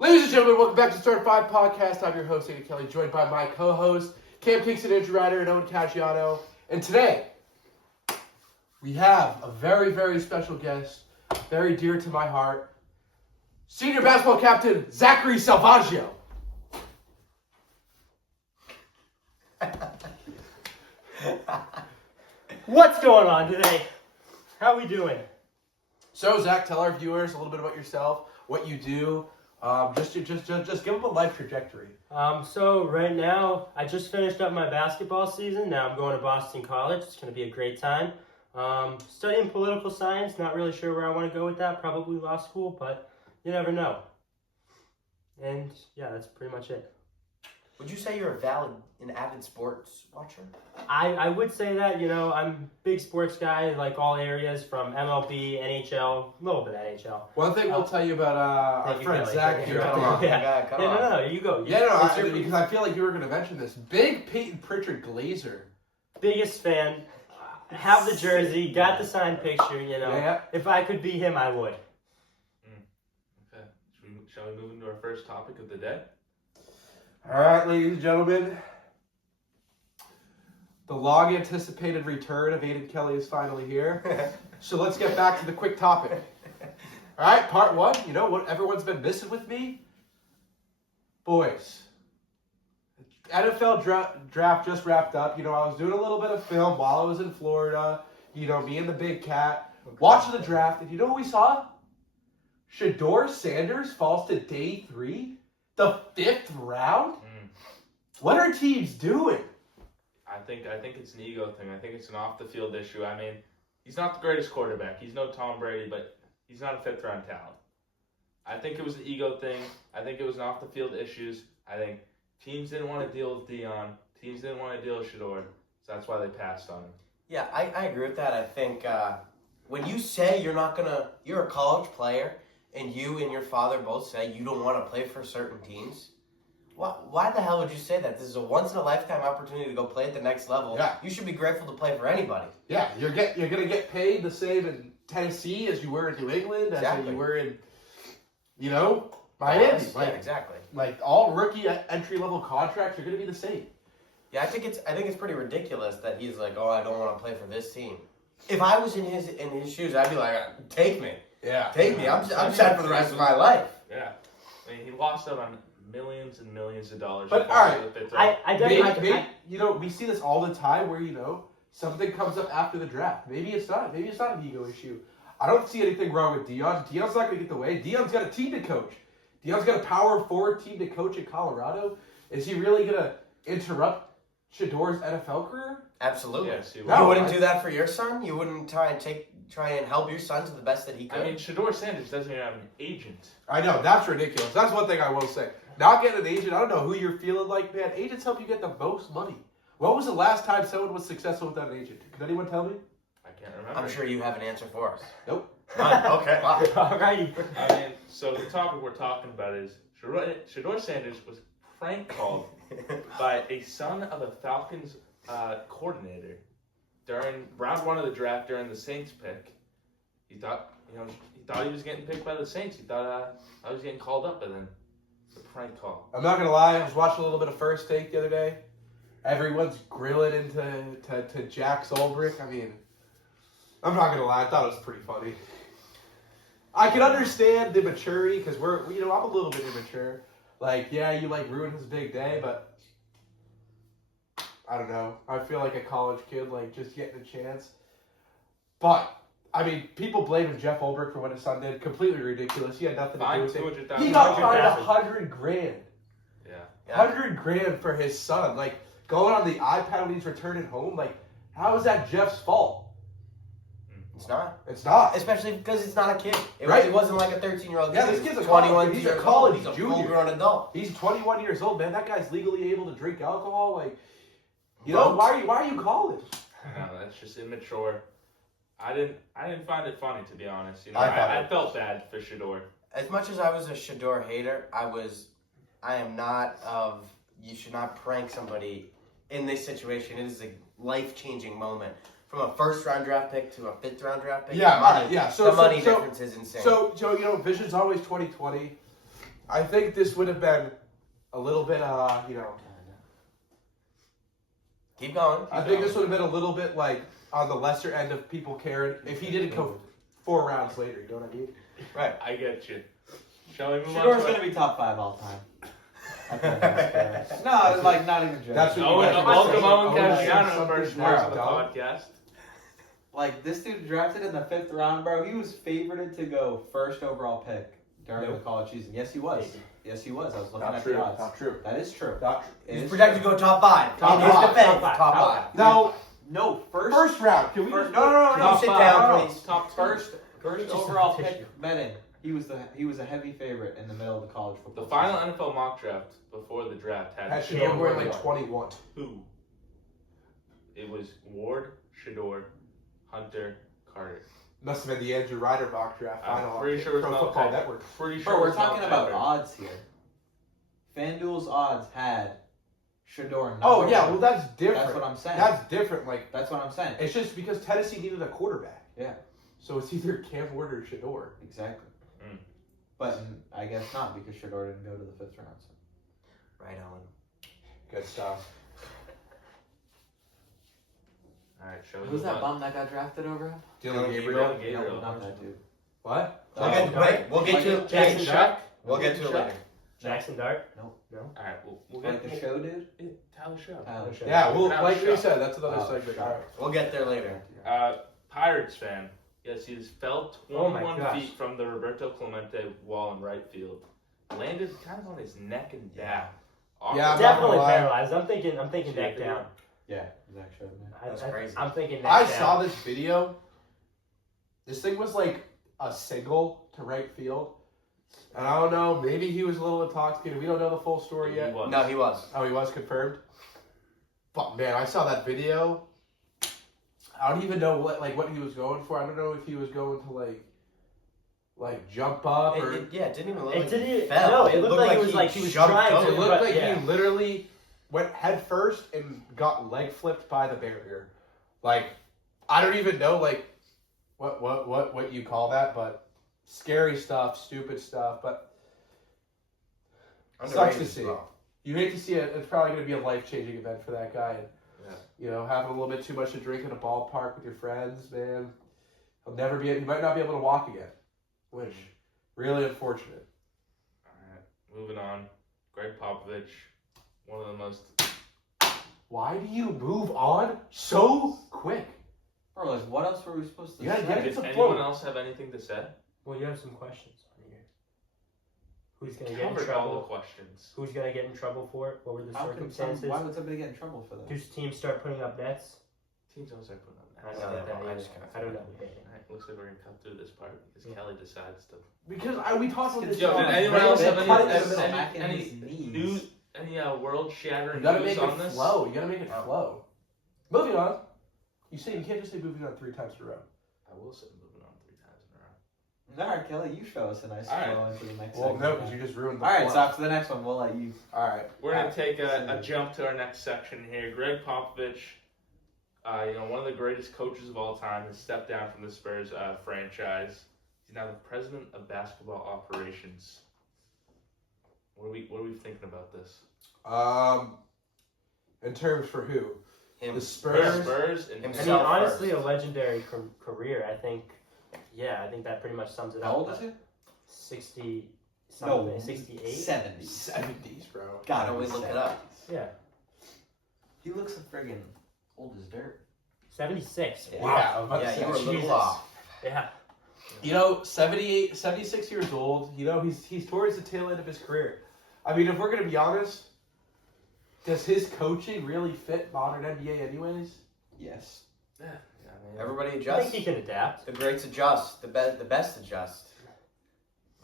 Ladies and gentlemen, welcome back to Start 5 Podcast. I'm your host, Andy Kelly, joined by my co-host, Cam Kingston, Andrew Ryder, and Owen Caggiano. And today, we have a very, very special guest, very dear to my heart, senior basketball captain, Zachary Salvaggio. What's going on today? How we doing? So, Zach, tell our viewers a little bit about yourself, what you do. Just give them a life trajectory. So right now, I just finished up my basketball season. Now I'm going to Boston College. It's going to be a great time. Studying political science. Not really sure where I want to go with that. Probably law school, but you never know. And yeah, that's pretty much it. Would you say you're an avid sports watcher? I would say that, I'm a big sports guy, like all areas from MLB, NHL, a little bit of NHL. One thing we'll tell you about our friend Zach here. No, you go. Because I feel like you were going to mention this. Big Peyton Pritchard Glazer. Biggest fan. Have the jersey, got the signed picture, Yeah. If I could be him, I would. Okay. Shall we move into our first topic of the day? All right, ladies and gentlemen. The long-anticipated return of Aiden Kelly is finally here. So let's get back to the quick topic. All right, part one. You know what everyone's been missing with me? Boys. NFL draft just wrapped up. I was doing a little bit of film while I was in Florida. Me and the big cat. Watching the draft. And you know what we saw? Shedeur Sanders falls to day 3. The 5th round? What are teams doing? I think it's an ego thing. I think it's an off-the-field issue. I mean, he's not the greatest quarterback. He's no Tom Brady, but he's not a 5th-round talent. I think it was an ego thing. I think it was an off-the-field issues. I think teams didn't want to deal with Dion. Teams didn't want to deal with Shedeur, so that's why they passed on him. Yeah, I agree with that. I think when you say you're a college player, and you and your father both say you don't want to play for certain teams, why the hell would you say that? This is a once-in-a-lifetime opportunity to go play at the next level. Yeah. You should be grateful to play for anybody. Yeah, you're gonna get paid the same in Tennessee as you were in New England, as you were in, Miami. Yes, yeah, exactly. Like all rookie entry-level contracts are gonna be the same. Yeah, I think it's pretty ridiculous that he's like, oh, I don't want to play for this team. If I was in his shoes, I'd be like, take me. Yeah. Take me. I'm set for the rest of my life. Yeah. I mean, he lost out on millions and millions of dollars. But, all right, I definitely... we see this all the time where, something comes up after the draft. Maybe it's not an ego issue. I don't see anything wrong with Dion. Dion's not going to get the way. Dion's got a team to coach. Dion's got a power forward team to coach in Colorado. Is he really going to interrupt Shedeur's NFL career? Absolutely. Yes, you wouldn't do that for your son? You wouldn't try and help your son to the best that he could? I mean, Shedeur Sanders doesn't even have an agent. I know, that's ridiculous. That's one thing I will say. Not getting an agent, I don't know who you're feeling like, man. Agents help you get the most money. When was the last time someone was successful without an agent? Can anyone tell me? I can't remember. I'm sure you have an answer for us. Nope. Okay. Wow. Alrighty. I mean, so the topic we're talking about is Shedeur Sanders was prank called by a son of a Falcons coordinator during round 1 of the draft during the Saints pick. He thought he was getting picked by the Saints. He thought I was getting called up, and then it's a prank call. I'm not gonna lie. I was watching a little bit of First Take the other day. Everyone's grilling into Jack Solbrick. I mean, I'm not gonna lie. I thought it was pretty funny. I can understand the maturity because I'm a little bit immature. Like, yeah, you ruined his big day, but I don't know. I feel like a college kid, just getting a chance. But I mean, people blaming Jeff Ulbrich for what his son did. Completely ridiculous. He had nothing to do with it. He got fined $100,000. Yeah. $100,000 for his son. Going on the iPad when he's returning home. How is that Jeff's fault? It's not. It's not. Especially because it's not a kid. It wasn't like a 13-year-old kid. Yeah, this kid's a 21. He's a college He's a junior. full-grown adult. He's 21 years old, man. That guy's legally able to drink alcohol. Why are you calling? No, that's just immature. I didn't find it funny, to be honest. I I felt bad for Shedeur. As much as I was a Shedeur hater, I am not of. You should not prank somebody in this situation. It is a life-changing moment. From a first-round draft pick to a fifth-round draft pick. Yeah, the money, yeah. the money difference is insane. So, Vision's always 2020. I think this would have been a little bit, Keep going. I think this would have been a little bit like on the lesser end of people caring if he didn't go 4 rounds later. You know what I mean? Right. I get you. Shall we move on? Shador's to gonna be top 5 all time. No, like not even joking. That's what Owen, you guys welcome are Owen saying. Caggiano, Something first now, voice of the dog. podcast. Like this dude drafted in the 5th round, bro. He was favorited to go 1st overall pick during the college season. Yes, he was. Yes, he was. I was looking Not at true. the odds. Not true. That is true. Not true. It He's is projected to true. go top 5. Top In his five. defense, Top five. top Top 5. Now, No, first round. Can we First, just no. Sit five. down, please. Top First Just overall some pick tissue. betting. He was a heavy favorite in the middle of the college football. The final NFL mock draft before the draft had Had Shador Shador wearing like 21. who? It was Ward, Shador, Hunter, Carter. Must have been the Andrew Ryder mock draft I'm final. pretty sure it was Pro Mel Football Kiper. Network. Pretty sure Bro, it we're was Mel talking about Kiper. odds here. FanDuel's odds had Shador. Oh number yeah, one. well that's different. That's what I'm saying. That's different. Like That's what I'm saying. it's just because Tennessee needed a quarterback. Yeah. So it's either Cam Ward or Shador. Exactly. Mm. But I guess not because Shador didn't go to the 5th round. So. Right, Owen. Good stuff. Alright, shall we Who's move that on? bum that got drafted over him? Dylan Gabriel. Gabriel. No, not that dude. What? We'll get to Jackson Sharp? We'll get to it later. Jackson Dart? Alright, we'll Like get the show dude? Tyler Show. Tyler Show. Yeah, well, Without like we shot. said, that's another Oh, segment. shot. All right. We'll get there later. Pirates fan. Yes, he just fell Oh my 21 gosh. feet from the Roberto Clemente wall in right field. Landed kind of on his neck and back. Yeah, I'm not Definitely gonna lie. paralyzed. I'm thinking neck down. Yeah, Zach showed me. That's crazy. I'm thinking neck I down. saw this video. This thing was like a single to right field. And I don't know, maybe he was a little intoxicated. We don't know the full story yet. He was. No, he was. Oh, he was confirmed? But man, I saw that video. I don't even know what he was going for. I don't know if he was going to like jump up or It didn't even look It like didn't he even- fell. no, it looked like it was like he was jumped trying over. to. it looked but, like yeah. he literally went head first and got leg flipped by the barrier. Like I don't even know what you call that, but scary stuff, stupid stuff, but Underrated sucks to as see. well. You hate to see it. It's probably going to be a life-changing event for that guy. And, Yeah. having a little bit too much to drink in a ballpark with your friends, man. He might not be able to walk again, which really unfortunate. Alright, moving on. Greg Popovich, one of the most. Why do you move on so quick? Bro, like what else were we supposed to You gotta say? get it. Did It's a anyone float. else have anything to say? Well, you have some questions on here. Who's gonna get in Covered all the trouble? questions. Who's gonna get in trouble for it? What were the How can circumstances? why would somebody get in trouble for that? Do teams start putting up nets? Teams always are putting up I nets. don't know Yeah, that I either. just kinda I don't know. Alright, looks like we're gonna cut through this part because Yeah. Kelly decides to. Because we talked about this. Yo, did on anyone Reddit. else have They any cut it in the middle, any, back in any his knees. news, any world You shattering gotta news make on it this? flow. You gotta make it flow. Moving on. You can't just say moving on 3 times in a row. I will say moving on 3 times in a row. Alright, Kelly, you show us a nice All right. flow into the next Well, segment. no, because you just ruined the Alright, flow. so after the next one, we'll let you. All right. We're gonna take a jump to our next section here. Greg Popovich, one of the greatest coaches of all time, has stepped down from the Spurs franchise. He's now the president of basketball operations. What are we thinking about this? In terms for who? Him. The Spurs. Spurs and I mean, Himself honestly, first. a legendary career. I think that pretty much sums it How up. old is he? 60 something, 68. 70. 70s, bro. Why don't we look it up? Yeah, He looks friggin' old as dirt. 76. Yeah. Wow. I was about to Yeah, say, you were a little Jesus. off. Yeah. 78, 76 years old. He's towards the tail end of his career. I mean, if we're gonna be honest, does his coaching really fit modern NBA anyways? Yes. yeah, I mean, Everybody I think adjusts. he can adapt. The greats adjust. The best adjust.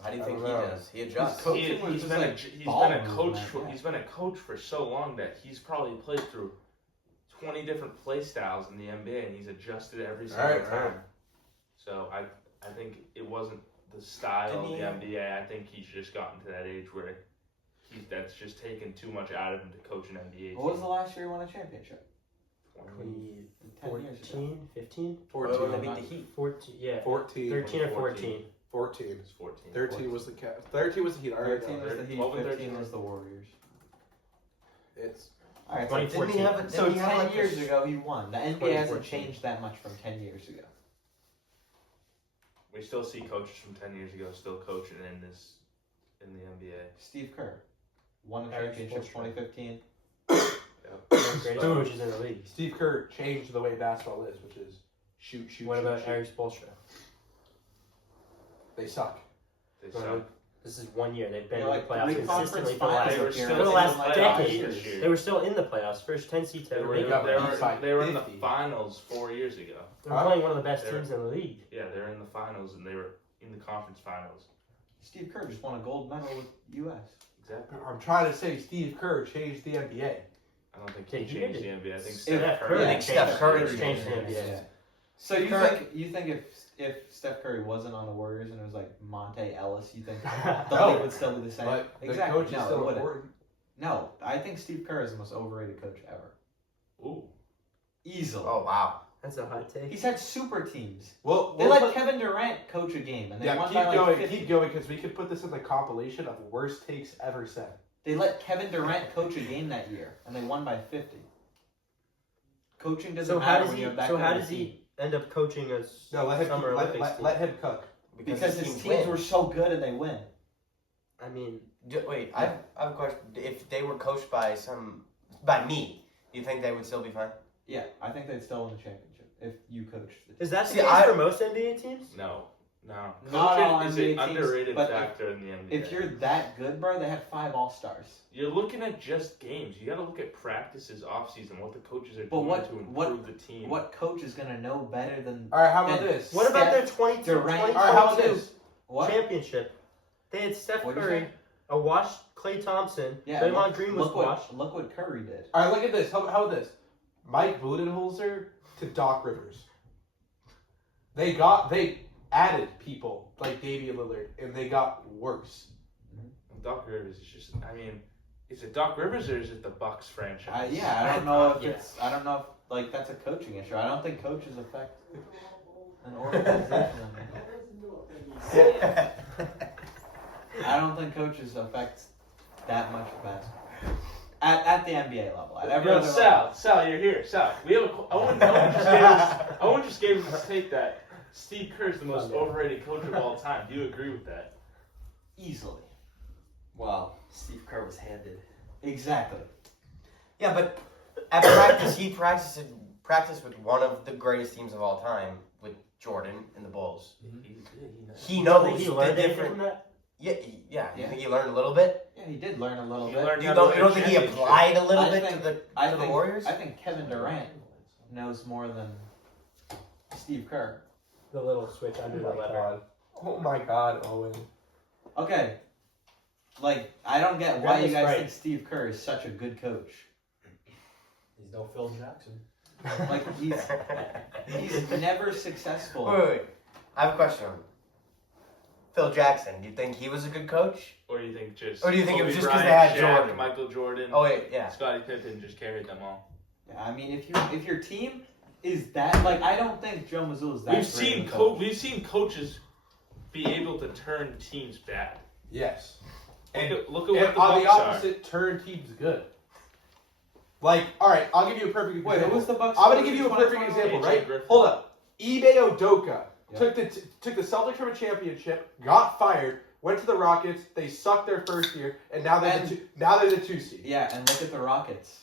How do you I think don't he know. does? He adjusts. Coach- Coaching was he's just been like he's ball been a coach movement, for yeah. he's been a coach for so long that he's probably played through 20 different play styles in the NBA and he's adjusted every single Right, time. right. So I think it wasn't the style of the Didn't NBA. I think he's just gotten to that age where that's just taken too much out of him to coach an NBA team. What was the last year he won a championship? 20, 10 years ago. 14, 15? 14. When they beat the Heat. 14, yeah. 14. 13 or 14. 14. It's 14. 13 was the Heat. I already 13 know. was the Heat, 12 and 15 13. was the Warriors. It's All right, 2014. so 10 years ago he won. The NBA hasn't 2014. changed that much from 10 years ago. We still see coaches from 10 years ago still coaching in the NBA. Steve Kerr won a Eric championship Spoelstra. 2015. Greatest coaches in the league. Steve Kerr changed the way basketball is, which is shoot. What about shoot. Eric Spoelstra? They suck. They Well, suck. This is 1 year. They've been They're in like the playoffs three consistently conference for the last, They were finals still for the in last playoffs decade. this year. They were still in the playoffs. First 10 seed to They ever were, make it. got they were in the 50. finals 4 years ago. They were playing one of the best They were- teams in the league. Yeah, they were in the finals and they were in the conference finals. Steve Kerr just won a gold medal with U.S. Exactly. I'm trying to say Steve Kerr changed the NBA. I don't think Okay, he you changed did. the NBA. I think Steph Steph Curry Curry. I think Steph Curry changed the NBA. So you Curry- think if Steph Curry wasn't on the Warriors and it was like Monte Ellis, you think the No. league would still be the same? But the Exactly. coach is No, it still wouldn't. important. No, I think Steve Kerr is the most overrated coach ever. Ooh. Easily. Oh wow. That's a hot take. He's had super teams. Well, They let Kevin Durant coach a game, and they yeah, won keep by like going, 50. keep going, because we could put this in the compilation of worst takes ever said. They let Kevin Durant coach a game that year, and they won by 50. Coaching doesn't So how matter does when he? you have that So how kind of does team. he end up coaching a No, let him Summer Olympics team? let him cook. Because his teams teams win. were so good and they win. I mean, Wait, I have a question. If they were coached by me, do you think they would still be fine? Yeah, I think they'd still win the championship if you coached the team. is that the See, case I- for most NBA teams? No. Not all Coaching is NBA an teams, underrated but factor in the NBA. If you're that good, bro, they had 5 All-Stars. You're looking at just games. You got to look at practices off season, what the coaches are But doing what- to improve what- the team. What coach is going to know better than... All right, how about Then- this? What about their Steph 22 Durant. All right, how about 2022 this? What? championship? They had Steph What'd you Curry, say? a washed Klay Thompson, Yeah, Draymond Green was washed. Look what Curry did. All right, look at this. How about this? Mike Budenholzer to Doc Rivers. They added people like Damian Lillard, and they got worse. Doc Rivers is just, I mean, is it Doc Rivers or is it the Bucks franchise? I don't know if Yeah. it's... I don't know if, like, that's a coaching issue. I don't think coaches affect an organization. I don't think coaches affect that much of basketball. At the NBA level. At every Yo, other level. Sal, you're here. Sal, we have Owen just gave us a take that Steve Kerr is the most overrated coach of all time. Do you agree with that? Easily. Wow, Steve Kerr was handed. Exactly. Yeah, but at practice, he practiced with one of the greatest teams of all time, with Jordan and the Bulls. He I knows think he the learned anything different. from that. Yeah. You Yeah. think he learned a little bit? Yeah, he did learn a little He bit. learned You how to don't, win you don't think he championship. applied a little I bit think- to the Warriors? I think Kevin Durant knows more than Steve Kerr. The little switch under the letter. God. Oh my God, Owen. Okay. Like, I don't get Got why you this guys right. think Steve Kerr is such a good coach. He's no Phil Jackson. Like, he's never successful. Wait. I have a question. Phil Jackson, do you think he was a good coach? Or do you think just Or do you think it was Kobe just 'cause they Bryant, had Shaq, Jordan? Michael Jordan, Oh wait, yeah. Scottie Pippen just carried them all? Yeah, I mean, if your team is that, like, I don't think Joe Mazzulla is that great of a coach. We've seen coaches be able to turn teams bad. Yes. Look at And what the on the Bucks are. opposite, turn teams good. Like, all right, I'll give you a perfect Wait, example. who was the Bucks? I'm going to give you a perfect example, AJ right? Griffin. Hold up. Ime Udoka Yeah. took the Celtics from a championship, got fired, went to the Rockets. They sucked their first year, and now they're the 2 seed. Yeah, and look at the Rockets.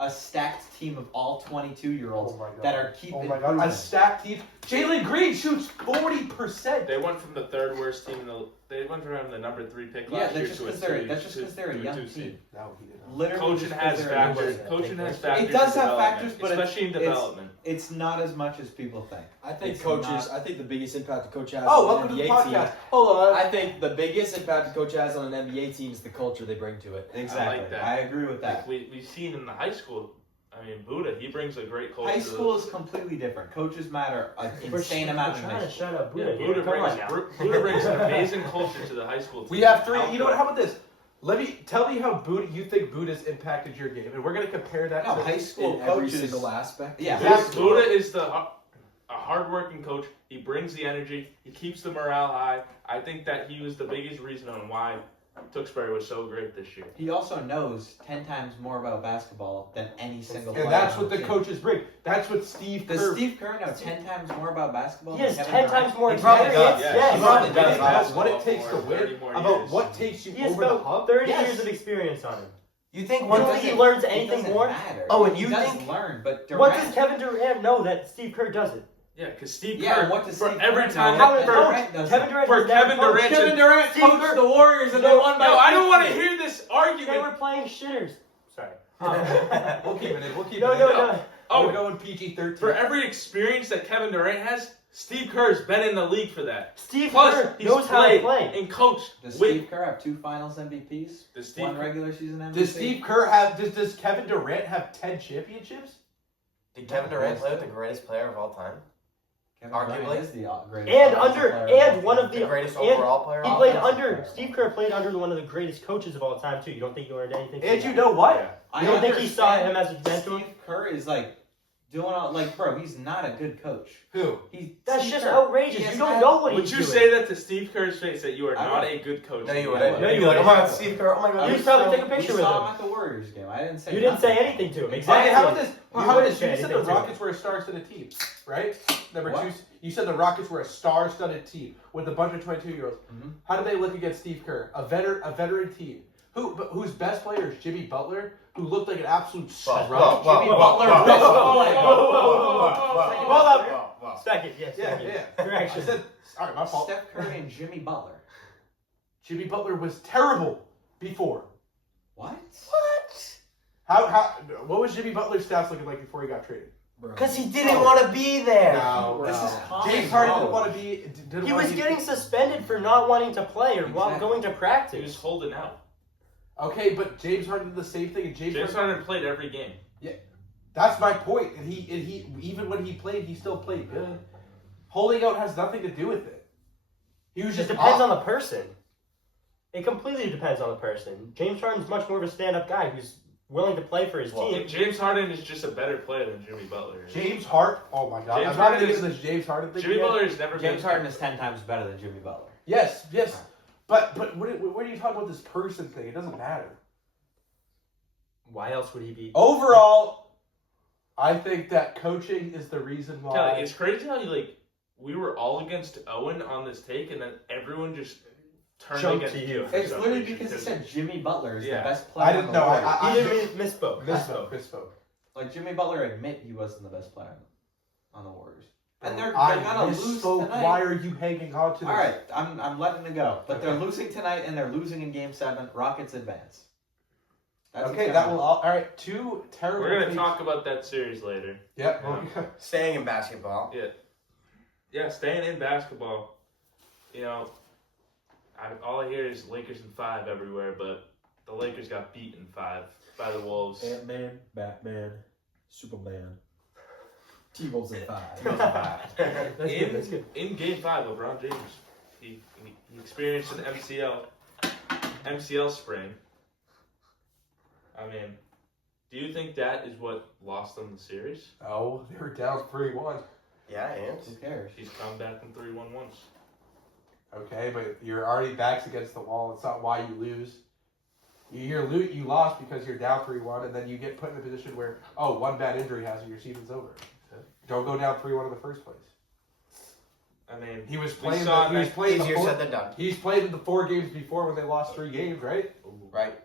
A stacked team of all 22-year-olds Oh my God. that are keep Oh my God, improving. a stacked team. Jalen Green shoots 40%. They went from the third worst team in the. They went from the number 3 pick Yeah, last year that's just to a because they're two- that's just because they're a to young two team. seed. No, he did not. Literally, Coaching just has 'cause they're a young factors. team. Coaching has It factors. does in have development, factors, but especially in development. It's not as much as people think. I think It's coaches. not- I think the biggest impact a coach has Oh, on welcome an to the NBA podcast. team. Hold on. I think the biggest impact a coach has on an NBA team is the culture they bring to it. Exactly. like that. I agree with that. We've seen in the high school. I mean, Buddha, he brings a great culture. High school is completely different. Coaches matter an insane amount in We're high trying to school. shut up Yeah, Buddha here. Buddha Come on now. brings an amazing culture to the high school team. We have 3. You know what? How about this? Tell me how you think Buddha's impacted your game, and we're gonna compare that No, to high school In every coaches. single aspect. Yeah, high Yes, school. Buddha is the. a hardworking coach. He brings the energy. He keeps the morale high. I think that he was the biggest reason on why Tewksbury was so great this year. He also knows 10 times more about basketball than any single player. And that's on what the team. coaches bring. That's what Steve Kerr. Does Steve Kerr know 10 times more about basketball He than has Kevin 10 times Durant? more He probably experience. does. Yes. He probably does. About what it takes to More, win. 30 more About years. what takes you He has over the about hump. 30 Yes. years of experience on him. You think You one don't thing? think he learns It anything doesn't more? matter. Oh, and he you does think- learn, but Durant. What does Kevin Durant know that Steve Kerr doesn't? Yeah, because Steve Yeah, Kerr, what does for Steve every Kerr time, know? How Kevin did Durant doesn't. Kevin Durant For has never Kevin coached. Durant Kevin Durant Steve coached Kerr- the Warriors and they No, won by no, I don't 50. want to hear this They argument. were playing shitters. Sorry. We'll keep it in. We'll keep No, it in. no, no. Oh, We're going PG-13. for every experience that Kevin Durant has, Steve Kerr's been in the league for that. Steve Plus, Kerr he's knows how to played play. and coached Does with. Steve Kerr have 2 Finals MVPs? Does Steve 1 Kerr- regular season MVP? Does Steve Kerr have? Does Kevin Durant have 10 championships? Did Kevin Durant play with the greatest player of all time? Kevin arguably? Durant is the greatest And offensive under player of and all one time. of The the greatest and overall player. he of all played time? under Steve Kerr played under one of the greatest coaches of all time too. You don't think you learned anything? from And that? you know what? Yeah. You don't think he saw him as a mentor? Steve Kerr is like doing all like, bro, he's not a good coach. Who? That's Steve just Kerr, outrageous. he You has don't had- know what Would he's you doing. say that to Steve Kerr's face that you are I not would. a good coach? No, you Yeah, wouldn't. no, You'd you be like, oh wouldn't. my God, Steve Kerr. Oh my God. You We probably saw- take a picture we with saw him. him at the Warriors game. I didn't say You didn't say nothing. anything to him. Okay, Exactly. how about this? You How about wouldn't this? say You said the anything to him. Rockets were a star-studded team, right? Number What? 2. You said the Rockets were a star-studded team with a bunch of 22-year-olds. Mhm. How do they look against Steve Kerr, a veteran team, whose best player is Jimmy Butler, who looked like an absolute scrub? Whoa, whoa, whoa, Jimmy whoa, Butler, whoa, best whoa, player. Hold up. Second, yes. Yeah, second. yeah. I Correction. said, sorry, my fault. Steph Curry and Jimmy Butler. Jimmy Butler was terrible before. What? What was Jimmy Butler's stats looking like before he got traded? Because he didn't want to be there. No, This is common James Harden didn't knowledge. want to be. Didn't He wanna was be- getting suspended for not wanting to play or while Exactly. going to He was practice. holding out. Okay, but James Harden did the same thing, and James Harden played every game. That's my point. And he even when he played, he still played good. Holding out has nothing to do with it. He was It just depends off. on the person. It completely depends on the person. James Harden's much more of a stand-up guy who's willing to play for his team. James Harden is just a better player than Jimmy Butler is. James Harden. Oh my God! James I'm not Harden into is- this James Harden thing. Jimmy yet. Butler has never James been. Harden is 10 times better than Jimmy Butler. Yes. But what are you talking about this person thing? It doesn't matter. Why else would he be? Overall, I think that coaching is the reason why. Kelly, it's crazy how we were all against Owen on this take, and then everyone just turned Jumped against to you. for It's some literally reason. because he said Jimmy Butler is Yeah. the best player. I didn't on the know. Warriors. I He didn't misspoke. misspoke. Like Jimmy Butler admit he wasn't the best player on the Warriors. And they're I gonna lose misspoke. tonight. Why are you hanging on to this? All right, I'm letting it go. But they're Okay. losing tonight, and they're losing in Game 7. Rockets advance. That's Okay, what's that gonna will all right. 2 terrible. We're gonna takes. talk about that series later. Yep. Staying in basketball. Yeah, staying in basketball. You know, all I hear is Lakers in 5 everywhere, but the Lakers got beat in 5 by the Wolves. Ant-Man, Batman, Superman. T-Wolves in 5. That's good. That's good. In Game 5, LeBron James, he experienced an MCL sprain. I mean, do you think that is what lost them the series? Oh, they were down 3-1. Yeah, and Who cares? He's come back from 3-1 once. Okay, but you're already backs against the wall. It's not why you lose. You lost because you're down 3-1, and then you get put in a position where, one bad injury has you, your season's over. Don't go down 3-1 in the first place. I mean, He was we playing. saw He was playing. easier the said than done. He's played in the 4 games before when they lost 3 games, right? Right.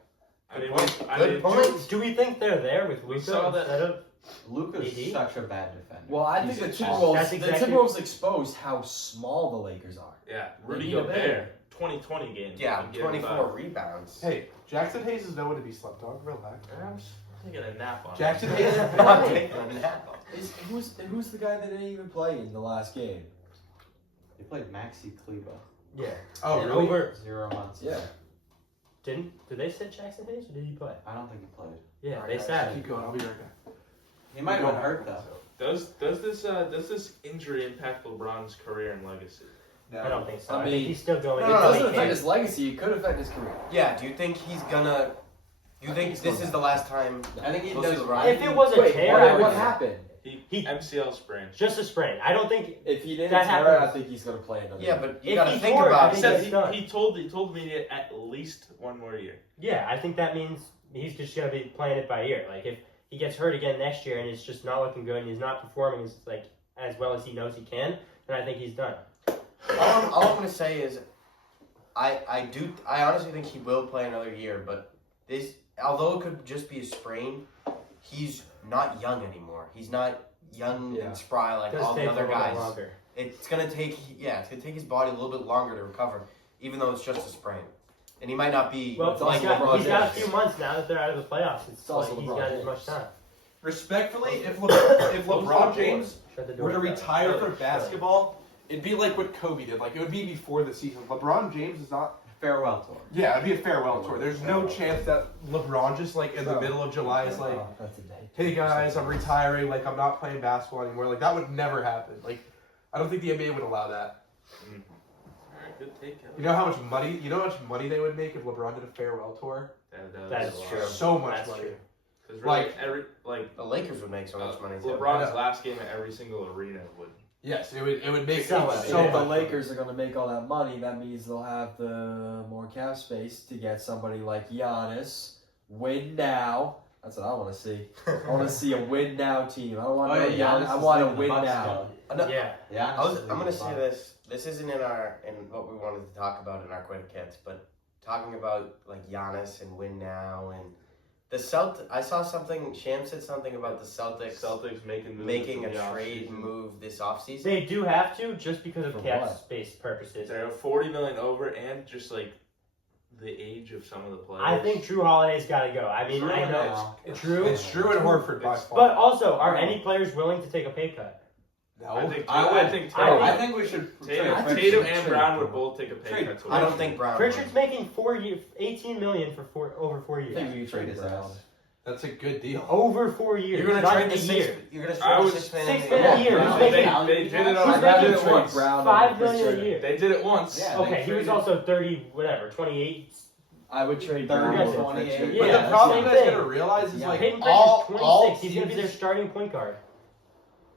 I mean, Good point. Do we think they're there with We Luka saw that- instead of? Luka's AD? such a bad defender. Well, I think He's the awful. That's Timberwolves, exactly- the Timberwolves exposed how small the Lakers are. Yeah, Rudy need a Gobert, 2020 game. Yeah, in Game 24 5. rebounds. Hey, Jackson Hayes is no one to be slept on. Relax. I'm just taking a nap on Jackson it. Hayes. I'm taking a nap. Who's the guy that didn't even play in the last game? They played Maxi Kleba. Yeah. Oh, And really? over. 0 months. Yeah. Did they sit Jackson Hayes or did he play? I don't think he played. Yeah, Alright, they guys, sat him. Keep going. I'll be right back. He might have been hurt though. Does this injury impact LeBron's career and legacy? I don't think so. I I mean, think he's still going. no, It no, until doesn't he affect can. his legacy. It could affect his career. Yeah, do you think he's gonna... You think this is the last time... I think he We'll see does. LeBron. If it was a Wait, tear, I would what happened? He MCL sprain. Just a sprain. I don't think. If he didn't That tear it, I happens. think he's gonna play another. Yeah, year. but you If gotta he think tore it, I about think it. that's done. He told the media at least one more year. Yeah, I think that means he's just gonna be playing it by ear. Like if he gets hurt again next year and it's just not looking good and he's not performing as well as he knows he can, then I think he's done. All I'm gonna say is, I honestly think he will play another year. But this, although it could just be a sprain, he's not young anymore. He's not young and spry like all the other guys. It's gonna take his body a little bit longer to recover, even though it's just a sprain. And he might not be Well, like he's LeBron got a James. few months now that they're out of the playoffs. It's also like he's LeBron got James. as much time. Respectfully, if LeBron James Shut the door. were to retire Shut from it. basketball, it'd be like what Kobe did. Like it would be before the season. LeBron James is not. Farewell tour. Yeah, it'd be a farewell tour. There's no chance that LeBron just like in the middle of July is like, That's a day. hey guys, I'm retiring. Like I'm not playing basketball anymore. Like that would never happen. Like I don't think the NBA would allow that. Alright, good take. You know how much money? You know how much money they would make if LeBron did a farewell tour? That's a lot. true. So much That's money. true. 'Cause really, Like- The Lakers would make so much money too. LeBron's last game at every single arena would. Yes, it would make So so much. much. If the Lakers are gonna make all that money, that means they'll have the more cap space to get somebody like Giannis. Win now. That's what I want to see. I want to see a win now team. I don't want no Giannis. I want a win now. Yeah. Yeah. I'm gonna say this. This isn't in what we wanted to talk about in our quick hits, but talking about like Giannis and win now and the I saw something. Sham said something about the Celtics making a trade move this offseason. They do have to just because of For cap what? space purposes. They're 40 million over, and just like the age of some of the players. I think Drew Holiday's got to go. I mean, I know Drew. It's Drew and Horford by far. But also, are any players willing to take a pay cut? No. I think we should. Tatum and Brown would both take a pay cut. I don't think Brown. Pritchard's making 18 million for over 4 I years. think we trade his ass. That's a good deal. Over 4 years. You're gonna not trade a the year. six. You're gonna I trade was the six man. six in man the a year. Yeah. He's They did it He's on. making They did it trade once. Brown. $5 million a year. They did it once. Yeah. Okay, he was also 30, whatever, 28. I would trade 30, Brown over 28. Pritchard. But Yeah, the problem you same guys thing. gotta realize is Yeah. like Peyton all Pritchard's 26. He's going to be teams- their starting point guard.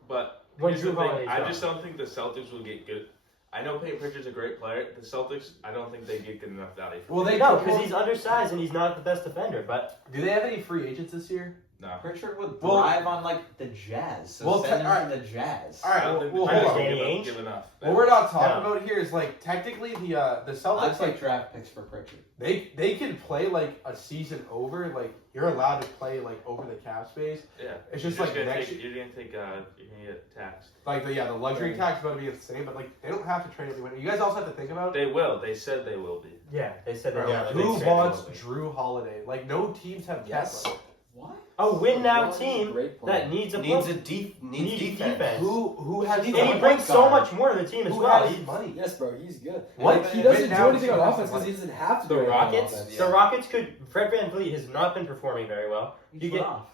But When here's Drew the thing, Holiday's I gone. just don't think the Celtics will get good. I know Peyton Pritchard's a great player. The Celtics, I don't think they get good enough value. Well, they No, because he's undersized and he's not the best defender. But do they have any free agents this year? No. Pritchard would Well- thrive on like the Jazz. So Well, send him alright. to the Jazz. All right, I don't think well, the hold Jazz on. will Danny Ainge? give enough. What we're not talking No. about here is like technically the I'd Celtics take like draft picks for Pritchard. they can play like a season over. Like you're allowed to play like over the cap space. Yeah. It's just You're like gonna next take, you're gonna get taxed. like the luxury tax is about to be insane, but like they don't have to trade anyone. You guys also have to think about. They will. They said they will be. yeah, they said Bro, that. Yeah, who they wants traded Drew Holiday? Like no teams have Yes. cap money. What? A win now Brown's a team great player. that needs a Needs post- needs defense. Who has And the he money? brings so much more to the team as Who well. has money? Yes, bro, he's good. What? He doesn't Win do now anything on team has offense because money. he doesn't have to The do anything on Rockets, offense. the Rockets Fred VanVleet has not been performing very well. He You went get off.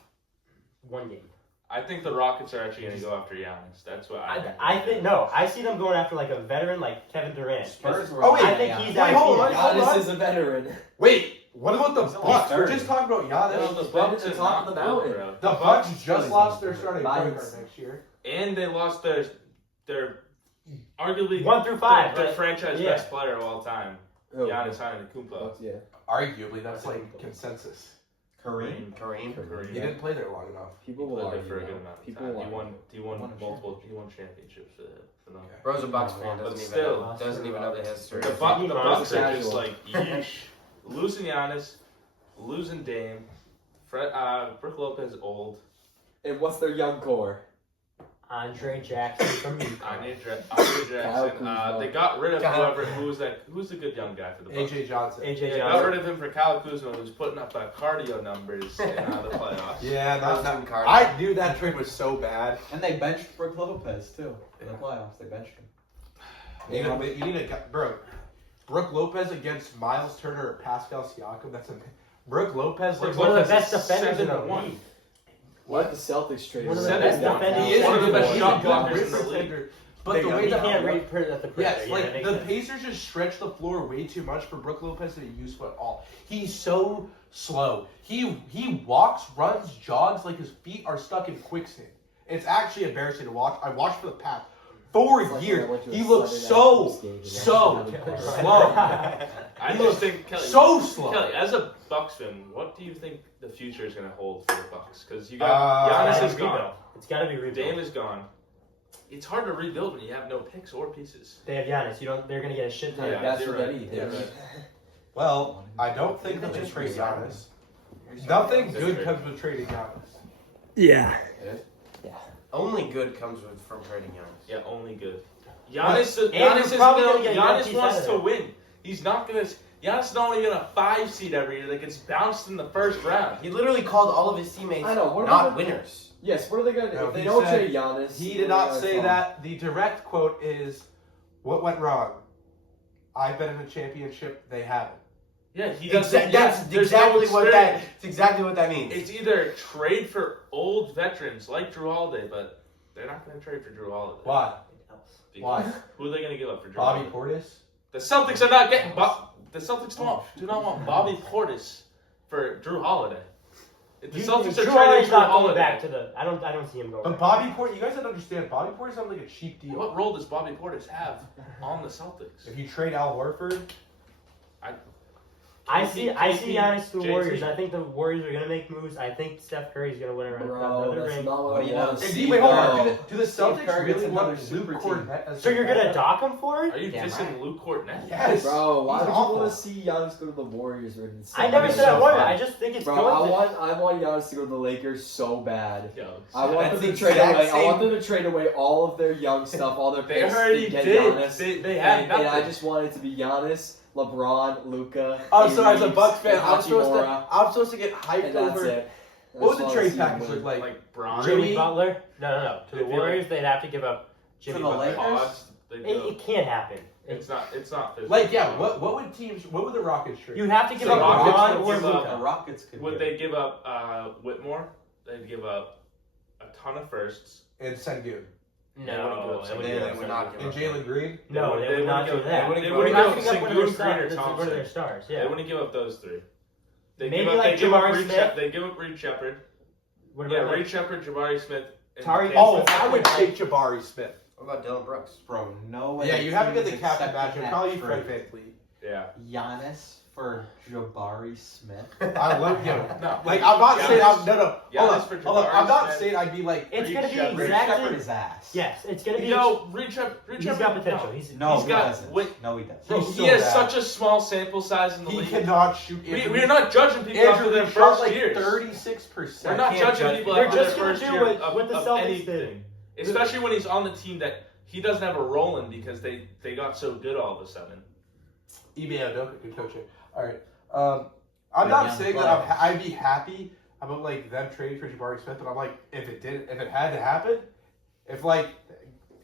one game. I think the Rockets are actually gonna go after Giannis. That's what I think no. I see them going after like a veteran like Kevin Durant. Spurs were. Oh, wait, I think he's wait, hold on. Giannis is a veteran. Wait, what about the He's only Bucks? We're 30. just talking about Giannis. No, the He's been Bucks at the are top of not the mountain. good, bro. The Bucks Bucks just lost their starting point Lions. guard next year. And they lost their arguably 1 through 5. their but- franchise yeah. best player of all time, Who? Giannis Antetokounmpo. Bucks, yeah. Arguably, that's like consensus. Kareem. Kareem. He didn't play there long enough. People He will played there argue for a that. good amount of People time. will He won Won a multiple. He won championships for them. Okay. Bro's a Bucks fan. But Doesn't still, even know the history. The Speaking of Bucks are casual. just like yeesh. Losing Giannis, losing Dame, Brook Lopez old. And what's their young core? Andre Jackson from UConn. Andre Kyle Jackson. Kuzma. They got rid of Kyle- who's the good young guy for the Bucks? AJ Johnson. AJ They got Johnson. rid of him for Kyle Kuzma, who's putting up cardio numbers in the playoffs. Yeah, Rosen Carter. I knew that trade was so bad. And they benched Brook Lopez too in the playoffs. They benched him. You need a bro. Brooke Lopez against Miles Turner or Pascal Siakam. That's a Brooke Lopez. Like, One of the Lopez best is defenders in the 7-1. league. What the Celtics traded? One of the away. best Yeah. defenders. he is One of the best he's shot a good blockers in rim the league. defender. But But the way he that can't read at the perimeter. yes, Yeah, like that makes the sense. Pacers just stretch the floor way too much for Brooke Lopez to use foot all. He's so slow. He walks, runs, jogs like his feet are stuck in quicksand. It's actually embarrassing to watch. I watched for the past 4 It's like years. when I went to a He looks Sunday night so Bucks game and slow. actually Slow. I He just looks think Kelly. so slow. Kelly, as a Bucks fan, what do you think the future is going to hold for the Bucks? Because you got Giannis is gone, It's got to be rebuilt. Dame is gone. It's hard to rebuild when you have no picks or pieces. They have Giannis. They're going to get a shit ton. Yeah, of that's you're what right. they need. Yeah, They right. need- Well, I don't think that they trade Giannis. Nothing good comes with trading Giannis. Yeah. Only good comes from trading Giannis. Yeah, only good. Giannis, And Giannis, you're isn't probably gonna, gonna get Giannis Giannis wants out of to it. win. He's not gonna. Giannis is only gonna 5 seed every year that gets bounced in the first round. He literally called all of his teammates I know, what are not they- winners. Yes, what are they going to do? No, If they he don't said- trade Giannis, He what did are not they say gonna that. The direct quote is, "What went wrong? I've been in a championship. They haven't." Yeah, he doesn't. That's there's exactly no what experience. that. It's exactly what that means. It's either trade for old veterans like Drew Holiday, but they're not going to trade for Drew Holiday. Why? Because Why? Who are they going to give up for Drew Bobby Holiday? Portis? The Celtics are not getting. The Celtics do not want Bobby Portis for Drew Holiday. If the Celtics are Drew trading Holiday's Drew not going Holiday, back to the. I don't see him going. But back. Bobby Portis, you guys don't understand. Bobby Portis sounds like a cheap deal. what role does Bobby Portis have on the Celtics? If you trade Al Horford, I see Giannis to the JT. Warriors. I think the Warriors are gonna make moves. I think Steph Curry's gonna win Bro, another that's ring. not what What I do you want know? to and see. wait, hold bro. on. Do the Steve Celtics Kerr gets really want another Luke super Cornett as So their you're gonna backup? dock him for Are it? you Damn dissing right. Luke Cornett? Yes. Bro, why He's would awful. you want to see Giannis go to the Warriors? Or I never It's said so I wanted. fun. I just think it's Bro, going to. I want Giannis to go to the Lakers so bad. Yo, I want That's them to the trade exact away. I want same- them to trade away all of their young stuff, all their they picks, already to get did. Giannis. They had and nothing. I just want it to be Giannis, LeBron, Luka. Oh, so as a Bucks fan, I'm Hachimura, supposed to get hyped and that's over. it. I What would just the wanna trade see him package win. look like? like Bron. Jimmy- Jimmy Butler? No. To the It'd be Warriors, they'd have to give up To Jimmy the Butler. Lakers? Odds, they It, go- it can't happen. It's not physical. Like, yeah, what would the Rockets trade? You have to give So up Rockets LeBron would or give up- Luka. The Rockets could Would get- they give up Whitmore? They'd give up a ton of firsts. And Sengun. No, They They would not And Jalen Green? No, they would not do wouldn't that. wouldn't They go- wouldn't They're give not up giving up one of their Sengun, Green, or stars. One of Thompson. their stars. They Yeah. wouldn't give up those three. They Maybe give up, like they give up Jabari Reed Smith. Shep- They give up Reed Shepard. What Yeah, about Reed Shepard, Jabari Smith. and Tari- Cam Oh, Smith. I would take Jabari Smith. What about Dylan Brooks? Bro, no way. Yeah, you have to get the teams captain accepting matchup. that Call you Fred trade. VanVleet. Yeah. Giannis for Jabari Smith. I love him. No. Like, I'm not Giannis- saying I'm no. Hold Giannis on. for Hold on. I'm Jabari not Smith. saying I'd be like. It's Reed gonna be Shepard. exactly- Shepard his ass. Yes, it's gonna be. No, Reed Shepard. He's got potential. He's No, He's he got- doesn't. wait. No, he doesn't. Bro, He's he so has bad. such a small sample size in the He league. cannot shoot. We're not judging people after Andrew their Reed shot first like years. 36%. We're not Can't judging judge people They're after their just gonna first do year what the of Celtics anything. did. Especially when he's on the team that he doesn't have a role in because they got so good all of a sudden. Ime Udoka could coach it. All right. I'm Yeah, not young saying player. that I'd be happy about like them trading for Jabari Smith, but I'm like, if it had to happen, if like,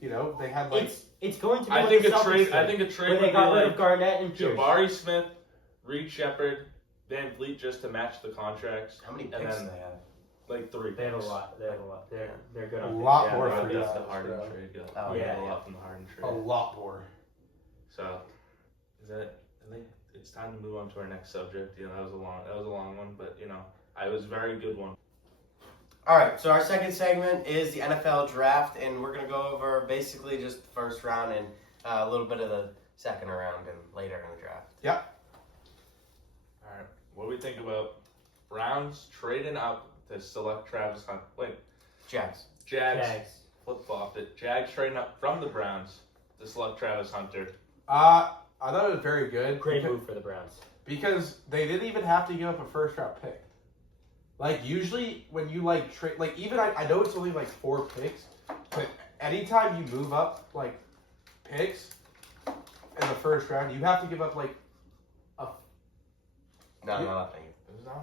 you know, they had like, It's going to be. I what think the a Celtics trade. did, I think a trade where would they got be rid like of Garnett and Pierce. Jabari Smith, Reed Shepard, Van Vliet just to match the contracts. How many And picks do then- they have? Like 3. They have a picks. lot. They're good. a on lot Yeah, more bro, for that's guys, the Harden bro. trade. Oh, Yeah, yeah. a lot from the Harden A trade. lot more. So, is that? I think it's time to move on to our next subject. You know, that was a long one, but you know, it was a very good one. All right, so our second segment is the NFL draft, and we're gonna go over basically just the first round and a little bit of the second round and later in the draft. All right, what do we think about Browns trading up to select Travis Hunt? Wait, Jags. Jags flip-flopped it. Jags trading up from the Browns to select Travis Hunter. I thought it was very good. Great because, move for the Browns. because they didn't even have to give up a first round pick. Like usually when you like trade, like even I know it's only like 4 picks, but anytime you move up like picks in the first round, you have to give up like No, nothing.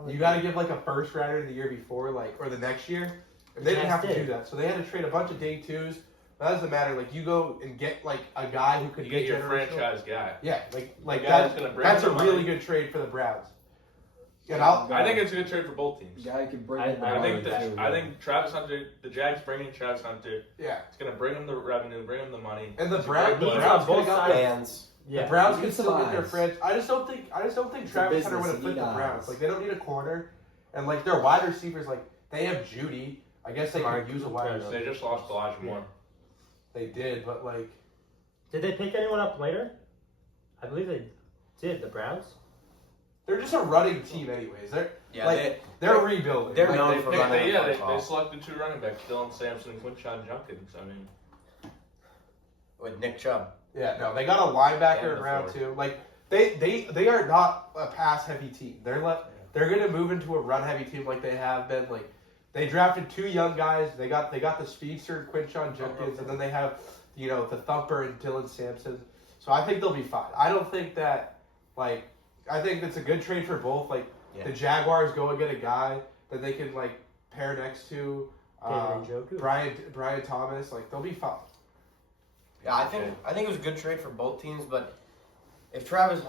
you got to give like a first rounder the year before, like or the next year. And they didn't have to do that, so they had to trade a bunch of day 2s. But that doesn't matter. Like you go and get like a guy who could You be get your generational. franchise guy. Yeah, like guy that. that's gonna bring That's a the really money. good trade for the Browns. And I think it's a good trade for both teams. Guy can bring I- in the I I money, think that too, I yeah. think Travis Hunter, the Jags bringing Travis Hunter, yeah, it's gonna bring him the revenue, bring him the money. and the It's a Browns, great the He's move. Browns on both could have got sides. Fans. the Yeah. Browns He can can still get their survive. franchise. I just don't think It's a Travis Hunter business, would have he fit the knows. Browns. Like they don't need a corner, and like their wide receivers, like they have Judy. I guess they could use a wide receiver. They just lost Elijah Moore. They did, but like, Did they pick anyone up later? I believe they did. The Browns. they're just a running team, anyways. They're rebuilding. They're Like, known for running. They selected 2 running backs, Dylan Sampson and Quinshon Judkins. I mean, With Nick Chubb. Yeah, no, they got a linebacker And in round before. 2. Like they are not a pass heavy team. They're gonna move into a run heavy team like they have been. Like they drafted 2 young guys. They got the speedster Quinshon Judkins, and then they have the thumper and Dylan Sampson. So I think they'll be fine. I don't think that I think it's a good trade for both. Like the Jaguars go and get a guy that they can pair next to Brian Thomas. Like they'll be fine. Yeah, I think it was a good trade for both teams, but I think Travis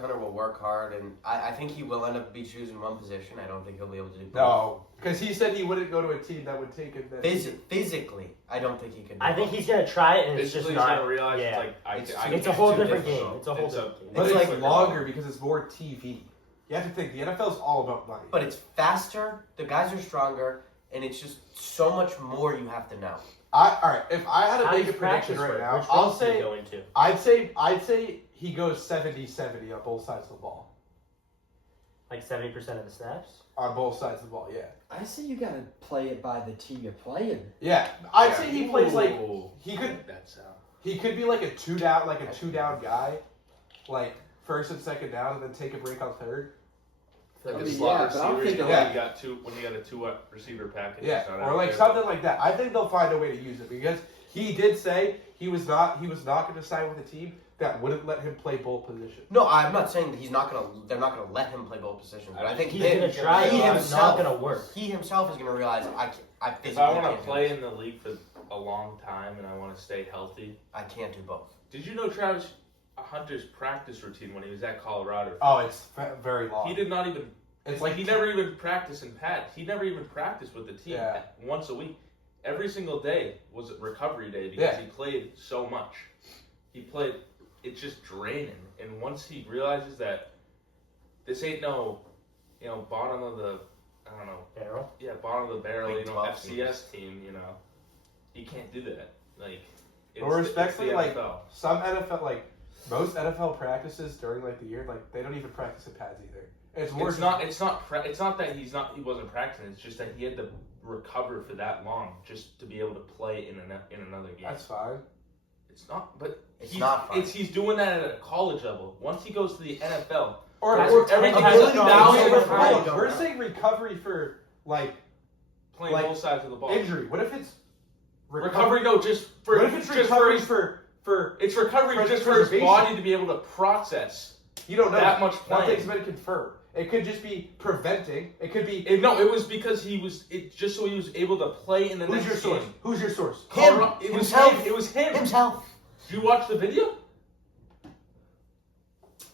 Hunter will work hard, and I think he will end up be choosing one position. I don't think he'll be able to do both. No, because he said he wouldn't go to a team that would take him. Physically, I don't think he could. I think he's gonna try it, and it's just he's not. gonna realize It's a whole different game. It's a whole different game. But It's it's like- longer because it's more TV. You have to think the NFL is all about money. But it's faster. The guys are stronger, and it's just so much more you have to know. All right. If I had to How make a does prediction practice right work? now, Which I'll ones do you say go into? I'd say he goes 70-70 on both sides of the ball. Like 70% of the snaps. On both sides of the ball, yeah. I say you gotta play it by the team you're playing. Yeah, I'd say he plays like Ooh, he could. That's He could be like a two down guy, like first and second down, and then take a break on third. like I a mean, slot yeah, but I'm receiver. thinking when like- you got a 2 receiver package. Yeah, it's not or out like there. something like that. I think they'll find a way to use it because he did say he was not going to sign with a team that wouldn't let him play both positions. No, I'm not saying that they're not gonna let him play both positions, but I think He's gonna try it, he but it's not gonna work. He himself is gonna realize I physically If I want can't to do play this. in the league for a long time and I want to stay healthy, I can't do both. did you know Travis Hunter's practice routine when he was at Colorado? Oh, it's very long. He did not even. It's He never even practiced in pads. He never even practiced with the team Yeah. once a week. Every single day was recovery day because Yeah. he played so much. It's just draining. And once he realizes that this ain't no, bottom of the, I don't know, Barrel. yeah, bottom of the barrel, Big 12 FCS team, he can't do that. Like, But respectfully, the like NFL. some NFL, most NFL practices during the year, they don't even practice in pads either. It's more. It's not that he wasn't practicing. It's just that he had to recover for that long just to be able to play in another game. That's fine. It's not, but It's not fun. he's doing that at a college level. Once he goes to the NFL, Or Guys, everything guys, is guys, $1,000 guys, per we're saying recovery for playing like, both sides of the ball. injury. What if it's Recovery, no, just for What if it's just recovery for for it's recovery for just for his preservation? body to be able to process you don't know that much Nothing's playing. been confirmed. It could just be preventing. It could be. It was because he was just so he was able to play in the Who's next your source? game. Who's your source? Colorado- It was Himself. him. It was him. Himself. Did you watch the video?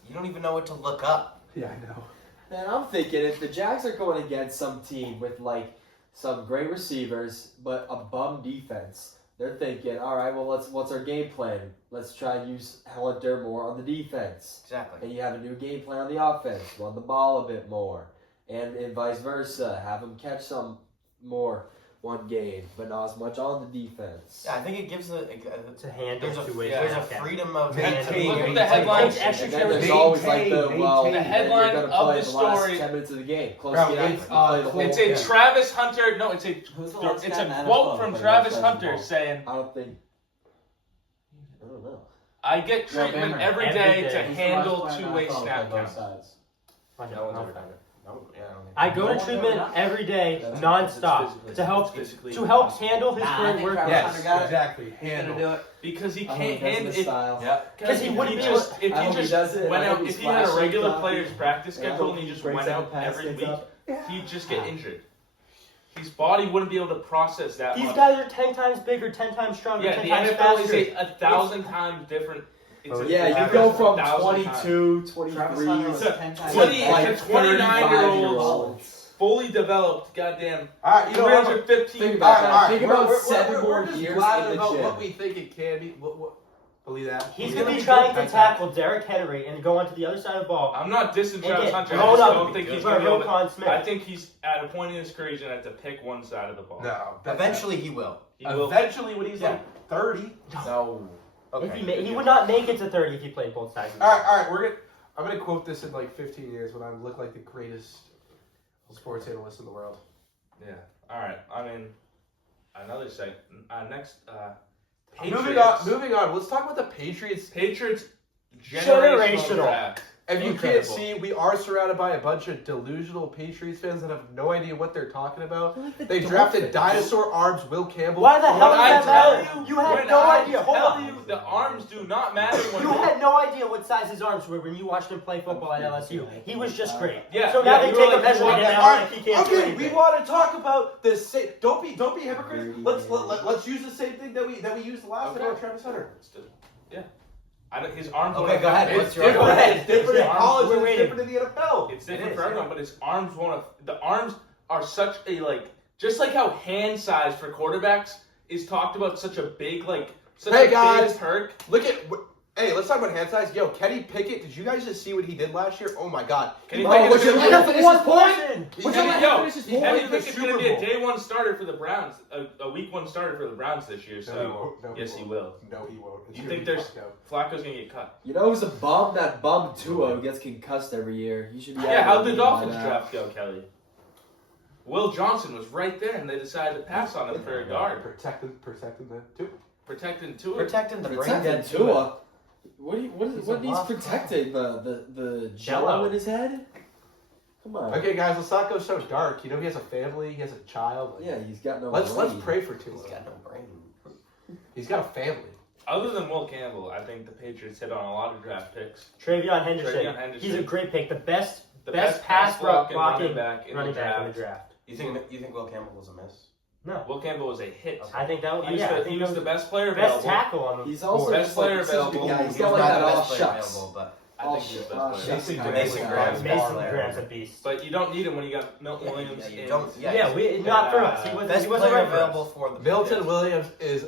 You don't even know what to look up. Yeah, I know. Man, I'm thinking if the Jags are going against some team with some great receivers but a bum defense, they're thinking, all right, well, what's our game plan? Let's try and use Hunter more on the defense, Exactly. and you have a new game plan on the offense, run the ball a bit more, and vice versa, have them catch some more one game, but not as much on the defense. Yeah, I think it gives To handle there's two ways. a freedom of Maintain, Look at the maintain. headlines. And then there's always Maintain. well, The then headline you're going to of play the the last story- 10 minutes of the game. Close Bro, game. it's, You play the whole It's a game. Travis Hunter. No, it's a Who's the last it's guy in a the quote NFL from that Travis plays Hunter basketball? saying, I don't think. I don't know. "I get treatment Alabama. every Every day day. to Who's the handle last player in two-way the NFL to snap play both counts." sides? No one's ever done it. No, yeah, I don't think. I go No to one's ever treatment done it? every day, That's- nonstop, to help handle his Nah, I great think work. Travis Yes, Hunter got it. exactly. He's gonna Handle. do it. Because he I hope can't he does it handle in it. style. Yep. Because he wouldn't be able. If I he hope he just does it, and went I hope out, he's if he had a flashing regular cocky, player's practice and I schedule hope and he he just breaks went every out pass, every gets week, up. he'd just get injured. His body wouldn't be able to process that These much. guys are 10 times bigger, 10 times stronger, Yeah, 10 the times NFL faster. is a 1,000 times different. It's a Yeah, you different go from 1,000 times. 22, Travis 23 Hunter was It's a 10 times 20 better. it's a 29-year-old, 35-year-olds. fully developed, goddamn, All right, 315 Think about All right, that. all right. Think We're- about we're- 7 we're more just years glad in the about gym. what we think it can be. Believe that. He's going to be trying to tackle Derrick Henry and go onto the other side of the ball. I'm not dissing Travis Hunter. I blown just up don't think he's by going to be able Roquan to. Smith. I think he's at a point in his career he's going to have to pick one side of the ball. No. Eventually he will. He will. Eventually, when he's like 30. No. If Okay. he would not make it to 30 if he played both sides. All right. I'm gonna quote this in like 15 years when I look like the greatest sports analyst in the world. Yeah. All right. I mean, another segment. Next. Patriots. Moving on. Let's talk about the Patriots. Patriots. Generational. Draft. If you Incredible. can't see, we are surrounded by a bunch of delusional Patriots fans that have no idea what they're talking about. They drafted dinosaur arms Will Campbell. Why the hell When does I that tell matter? you, You had when no I idea. Hold tell on. you, the arms do not matter when You had no idea what size his arms were when you watched him play football at LSU. He was just great. Yeah, So now yeah, they you take were a like, measurement okay, and all now right, like he can't do okay, we anything. want to talk about the same. Don't be hypocrites. Let's use the same thing that we used last time Okay. about Travis Hunter. Yeah. His arms. Okay, won't go ahead. affect- What's It's your different. argument? It's different in Arms college. were And it's waiting. different in the NFL. It's different It is, for everyone, yeah. but his arms won't. The arms are such a just like how hand size for quarterbacks is talked about such a big such Hey, a guys. big perk. Look at. Hey, let's talk about hand size. Yo, Kenny Pickett. Did you guys just see what he did last year? Oh my God. Kenny Oh, Pickett's would you gonna let be- him finish his point? Would Would you let him finish his point? Kenny in the Pickett's going to Super be a Bowl? day one starter for the Browns, a week one starter for the Browns this year. No, So he won't. No, yes, he won't. will. No, he won't. It's You gonna think be there's Flacco. Flacco's going to get cut? You know who's a bum? That bum Tua who gets concussed every year. He should be. Yeah, out how'd of the league by Dolphins now. draft go, Kelly? Will Johnson was right there, and they decided to pass on him for a guard, Protecting the two. protecting Tua. Protecting the brain Protecting dead Tua. What He's what a needs lost protecting? The Jello. jello in his head? Come on. Okay, guys, let's not go so dark. You know, he has a family. He has a child. Yeah, he's got no. Let's brain. pray for Tua. He's got no brain. He's got a family. Other than Will Campbell, I think the Patriots hit on a lot of draft picks. Travion Henderson. Travion Henderson. He's a great pick. The best The pass blocking running back in running the back draft. in the draft. You think Will Campbell was a miss? No. Will Campbell was a hit. I think that was, He was, I the, think he that was the best player best available. tackle on the He's also board. Best just like player such a good available. guy. He's He's got like not that the all best player shucks. available, but I think he's the best player. Mason Mason Mason Graham's best Mason player. Graham's a beast. But you don't need him when you got Milton Williams. Yeah, you and- don't. Yeah, not for us. He wasn't. Best He wasn't player right for us. available for the Milton Patriots. Williams is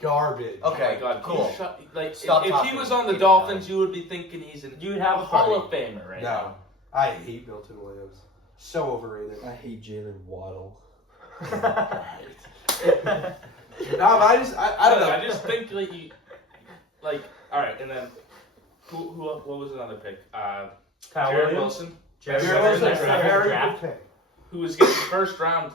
garbage. Okay, Oh my God, cool. you shut- like Stop if he talking. was on the Keep it Dolphins, going. you would be thinking he's an You'd have a Hall party. of Famer right No, now. I hate Milton Williams. So overrated. I hate Jalen Waddle. No, I don't know. I just think all right, and then what was another pick? Kyle Jared Williams. Wilson, Jared Jared Wilson. Wilson's a That's very draft. good pick. who was getting first round.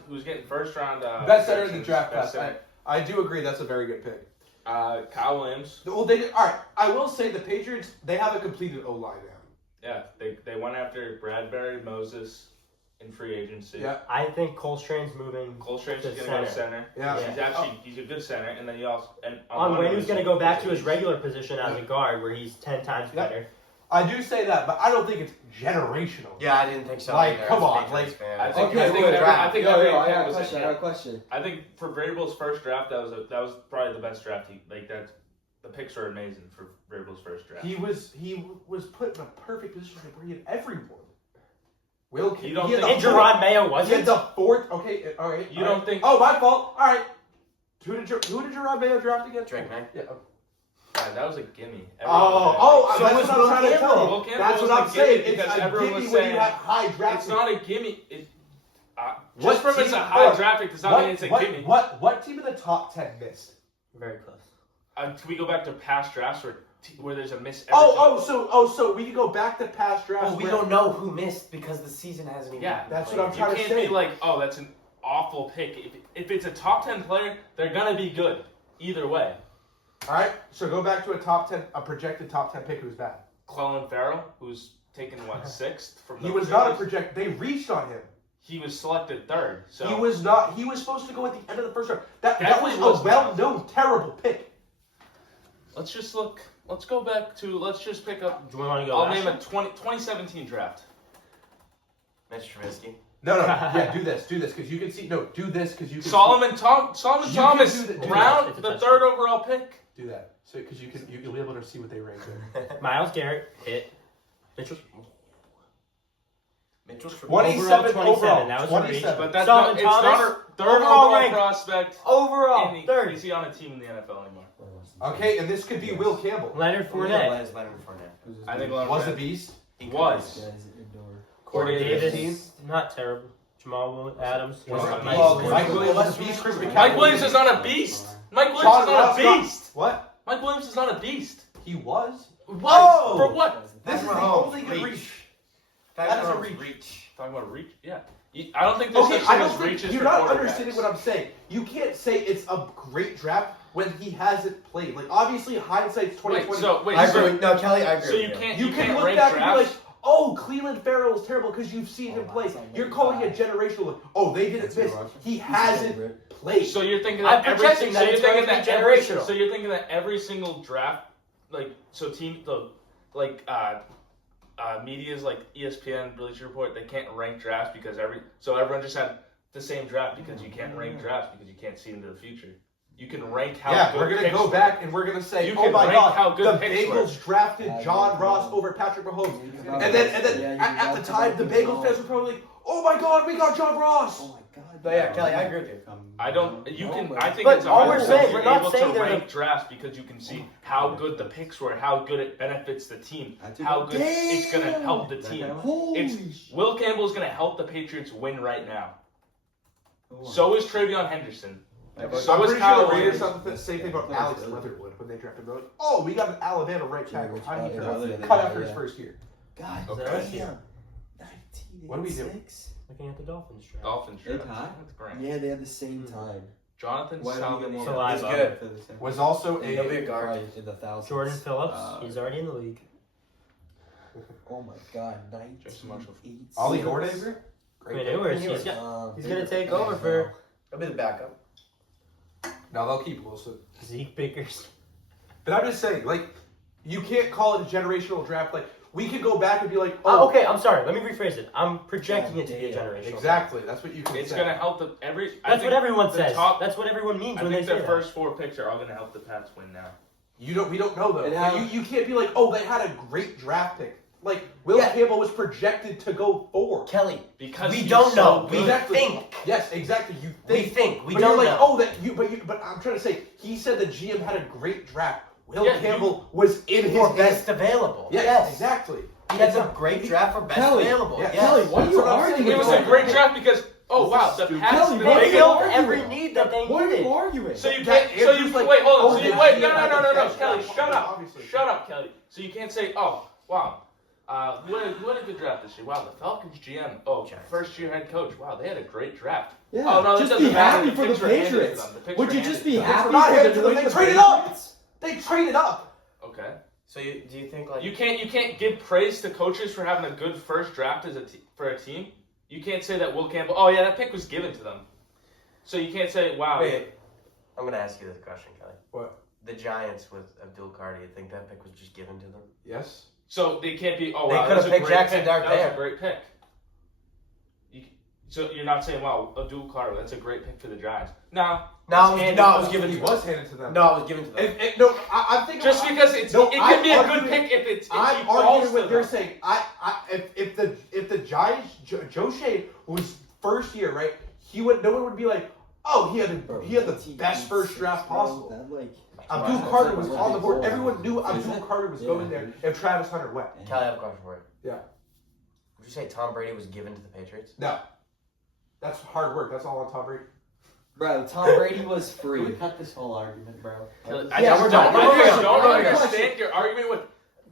Best center in the draft best class. center. I do agree that's a very good pick. Kyle Williams. Well, they did. All right, I will say the Patriots, they have a completed O-line now. Yeah, they went after Bradbury, Moses in free agency. Yeah. I think Cole Strain's moving. Cole Strange To is going to go center. center. Yeah. He's a good center, and then he also On Wayne, who's going to go back to his regular position as a guard, where he's 10 times Yeah. better. I do say that, but I don't think it's generational. Yeah, I didn't think so. Like, either, come as a on, Patriots like, fan. I think Okay, I think wait, every, I think Yo, every I pick got a was a question. I hit. got a question. I think for Vrabel's first draft, that was probably the best draft. The picks were amazing for Vrabel's first draft. He was put in a perfect position to bring in everyone. Will You don't he had think- the And Jerron Mayo He had wasn't. the fourth. Okay, all right. You all don't right. think- Oh, my fault. All right. Who did Jerron Mayo draft again? Drake May. Yeah. God, that was a gimme. Oh, So that's was what I'm trying to Will tell you. Will Campbell That's was what a I'm saying. gimme It's because a everyone gimme was when saying you have high draft. It's not a gimme. What Just from it's team- a hold high on. draft pick does not mean it's a gimme. What team in the top 10 missed? Very close. Can we go back to past drafts where there's a miss? So we can go back to past drafts. Oh, we where- don't know who missed because the season hasn't even. Yeah, been that's played. what I'm You trying to can't say. be like, oh, that's an awful pick. If it's a top 10 player, they're gonna be good either way. All right. So go back to a projected top 10 pick who's bad. Clellan Farrell, who's taken sixth from the He was not a Patriots. project. They reached on him. He was selected third. So He was not. He was supposed to go at the end of the first round. That Definitely was was a well-known terrible pick. let's just look. Let's go back to. Let's just pick up. Do we want to go I'll last name year? a 2017 draft. Mitch Trubisky. No. Yeah, do this, because you can see. No, do this, because you can. Solomon You Thomas, can do that. round It's a the touchdown. third overall pick. Do that, so because you'll be able to see what they rank in. Myles Garrett hit. Mitchell. Mitchell Trubisky. 27 27, overall. that was a reach, 27. But that's Solomon not. It's not Thomas, a third overall overall rank. prospect. Overall, And third. Is he on a team in the NFL anymore? Okay, and this could be Will Campbell. Leonard Leonard Fournette. Fournette. I think Was a beast. he was. Yeah, he's an indoor. Corey 2015. Davis, not terrible. Jamal Adams. Was it Mike Well, Williams. Mike Williams was a beast. Chris Mike McCaffrey. Williams is not a beast. Mike Williams John is not Ross a not- beast. What? Mike Williams is not a beast. He was. What? For what? This is the Mahomes, only good reach. reach. That That is a reach. Talking about a reach? Yeah. I don't think there's Okay, such I thing don't as think reaches you're for not quarterbacks. understanding what I'm saying. You can't say it's a great draft when he hasn't played. Like obviously, hindsight's 2020. Wait, I so, agree. No, Kelly, I agree. so you with can't You can look rank back and be drafts? like, "Oh, Cleveland Farrell is terrible because you've seen him play." You're calling it generational. Like, oh, they didn't miss. He hasn't played. So you're thinking I'm that every projecting so that you're it's thinking going to that be every generational. so you're thinking that every single draft, like so team the like media's like ESPN, Bleacher Report, they can't rank drafts because everyone just had the same draft because you can't rank drafts because you can't see into the future. You can rank how yeah, good we're gonna picks go were. back and we're gonna say, You "Oh can my rank God, how good the picks Bengals drafted John Ross over Patrick Mahomes." And then at the time, the Bengals fans were probably like, "Oh my God, we got John Ross." Oh my God. But yeah, Kelly, I agree with you. I don't. You can. I think But it's all we're 100% saying- you're we're not able saying to they're rank drafts because you can see how good the picks were, how good it benefits the team, That's a how good- good it's gonna help the That team. kind of- Holy It's Will Campbell's gonna help the Patriots win right now. Ooh. So is Travion Henderson. Like, So I'm is pretty Kyle sure the Raiders Williams. done the same thing about Yeah, Alex it's- Leatherwood when they drafted him. They're like, "Oh, we got an Alabama right tackle. How do you Yeah, think yeah, cut yeah, after his yeah. first year?" God Okay. damn. 1986. What do we do? Looking at the Dolphins draft. Dolphins They draft. tied? That's great. Yeah, they had the same time. Jonathan Why do you Salvaggio. get Saliva. more Good. for the same- Was also He'll be a a guard. Probably in the thousands. Jordan Phillips, Uh, he's already in the league. Oh my God. Jason Marshall. 1986. Ollie Hordaver. Quinn Ewers, he's gonna take over for He'll be the backup. No, they'll keep Wilson. Zeke Bickers. But I'm just saying, like, you can't call it a generational draft. Like, we could go back and be like, Oh, "Oh, okay, I'm sorry. Let me rephrase it. I'm projecting it to be a Damn. generational. exactly." That's what you can It's say. gonna help the every. I That's think what everyone the says. top- That's what everyone means I when they think say the that. first four picks are all gonna help the Pats win now. We don't know though. And Like, how- you can't be like, "Oh, they had a great draft pick." Like Will Yeah. Campbell was projected to go 4. Kelly, Because we he's don't so know. good. We Exactly. think. Yes, exactly. You We think. think. We But don't you're like, know. "Oh, but I'm trying to say he said the GM had a great draft. Will Yeah, Campbell was in his For hand. best available. Yes, exactly. He had a great draft for best Kelly, available. yeah, Yes. Kelly, what are That's you what I'm saying. arguing It was about? a great draft because wow, the stupid. Pats. Kelly, the what are They you Bengals- filled arguing? every need that they What are you needed. arguing? So you That can't. So Andrew's you like, wait. Hold oh, on. So the you wait. GM No. had the best Kelly, draft. shut up. Obviously. Shut up, Kelly. So you can't say, oh, wow. Who had a good draft this year? Wow, the Falcons GM. Oh, Giants. first year head coach. Wow, they had a great draft. Yeah, Oh, no, that just doesn't be matter. happy The for the picks were handed to Patriots. them. The picks Would were you handed just to be them. They happy were not for handed the to them. They Patriots? traded up. They traded up. Okay. So do you think like You can't give praise to coaches for having a good first draft as for a team. You can't say that Will Campbell. Oh yeah, that pick was given to them. So you can't say, wow. Wait, I'm gonna ask you this question, Kelly. What? The Giants with Abdul Carter, you think that pick was just given to them? Yes. So they can't be. Oh They wow, could've that was a picked great Jackson pick. Dart That was there. a great pick. So you're not saying, wow, Abdul Carter, that's a great pick for the Giants. No, No, it's it was handed- given He to was them. handed to them. No, it was given to them. No, I'm thinking. Just because it No, can I'm be a good arguing- pick if he I'm falls arguing to what you're them. saying. If the Giants, Joe Shane was first year, right? No one would be like, "Oh, he had the best first draft possible." Abdul Carter was on the board. Everyone knew Abdul Carter was going there if Travis Hunter went. Kelly, I have a question for you. Yeah. Would you say Tom Brady was given to the Patriots? No, that's hard work. That's all on Tom Brady. Bro, Tom Brady was Can we free. cut this whole argument, bro? I Yeah, just we're don't, done. I just We're don't done. understand your argument with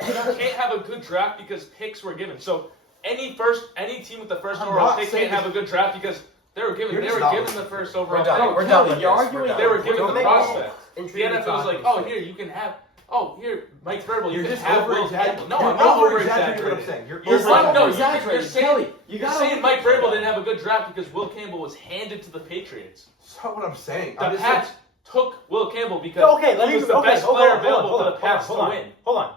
you can't have a good draft because picks were given. So any team with the first I'm overall not pick saying can't have a good draft because they were given You're they just were not given listening. the first We're overall done. pick. We're done with You're this. arguing We're done. They were given Don't the make prospect. Intrigue The NFL was talking like, oh, shit. here you can have. Oh, here, Mike Vrabel, you You're can just have Will over-exaggerating. Campbell. No, You're I'm not over-exaggerating what I'm over-exaggerating. saying. You're You're What? No, exaggerating. you're saying, Kelly, you you're gotta saying look Mike at Vrabel that. didn't have a good draft because Will Campbell was handed to the Patriots. That's not what I'm saying. The I'm just Pats took Will Campbell because Okay, let he me. was the Okay, best hold player on, hold on, available hold for on, the Pats hold to on, win. hold on.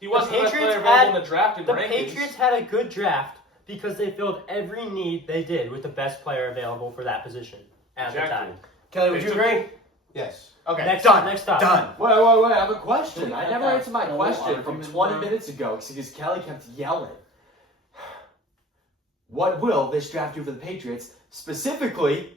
He wasn't the best Patriots player available had- in the draft in The rankings. Patriots had a good draft because they filled every need they did with the best player available for that position at the Exactly. time. Kelly, would you agree? yes. Okay, Next done. Next stop. Done. Wait, I have a question. I cut never that answered my whole question from argument, 20 bro? minutes ago because Kelly kept yelling. What will this draft do for the Patriots? Specifically,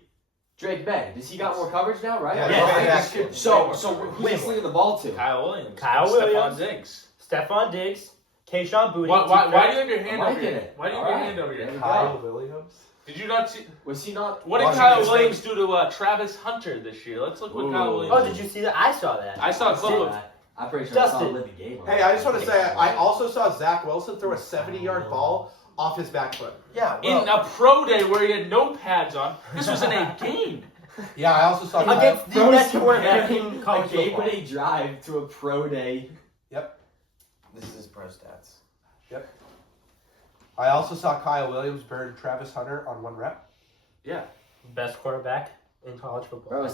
Drake May. Does he got more coverage now, right? Yeah, Yes. yeah. So Way who's he slinging the ball to? Kyle Williams. Kyle and Williams. Stephon Diggs. Stephon Diggs, Keyshawn Booty. Why do you have your hand I'm over liking your it. Why do you have your Alright. hand over your There we head? go. Kyle Williams. Did you not see? Was he not? What did Washington Kyle State. Williams do to Travis Hunter this year? Let's look what Kyle Ooh. Williams Oh, did you see that? I saw that. I saw a clip of. I'm pretty sure I saw Dustin. him live the game. Hey, I just want to say, I also saw Zach Wilson throw a 70-yard ball off his back foot. Yeah, In well, a pro day where he had no pads on. This was in a game. Yeah, I also saw Against the Bro's best quarterback comparing in college a game football. winning drive to a pro day. this is pro stats. I also saw Kyle Williams burn Travis Hunter on 1 rep. Best quarterback in college football.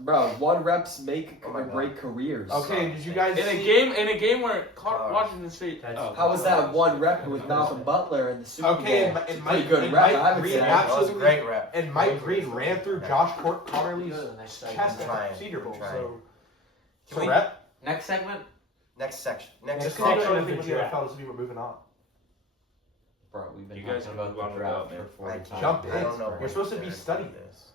Bro, 1 reps make Oh my or God. break careers. Okay, did you guys In see? a game where Washington State. That's- Oh. How was that 1 rep with Malcolm Butler in the Super Okay, Bowl? and Pretty Mike, good and rep, Mike I would Green say. That was a absolutely, great rep. and Mike Green ran through Josh Connerly's chest at the Trying, Senior Bowl. trying. So, Can we- rep. Next segment, Next section. This Next is actually section one of thing the with the draft. NFL doesn't mean we're moving on. bro. We've been You guys talking can about move on the without draft me. for 40 times. Jump I in. don't know. We're supposed to be studying this.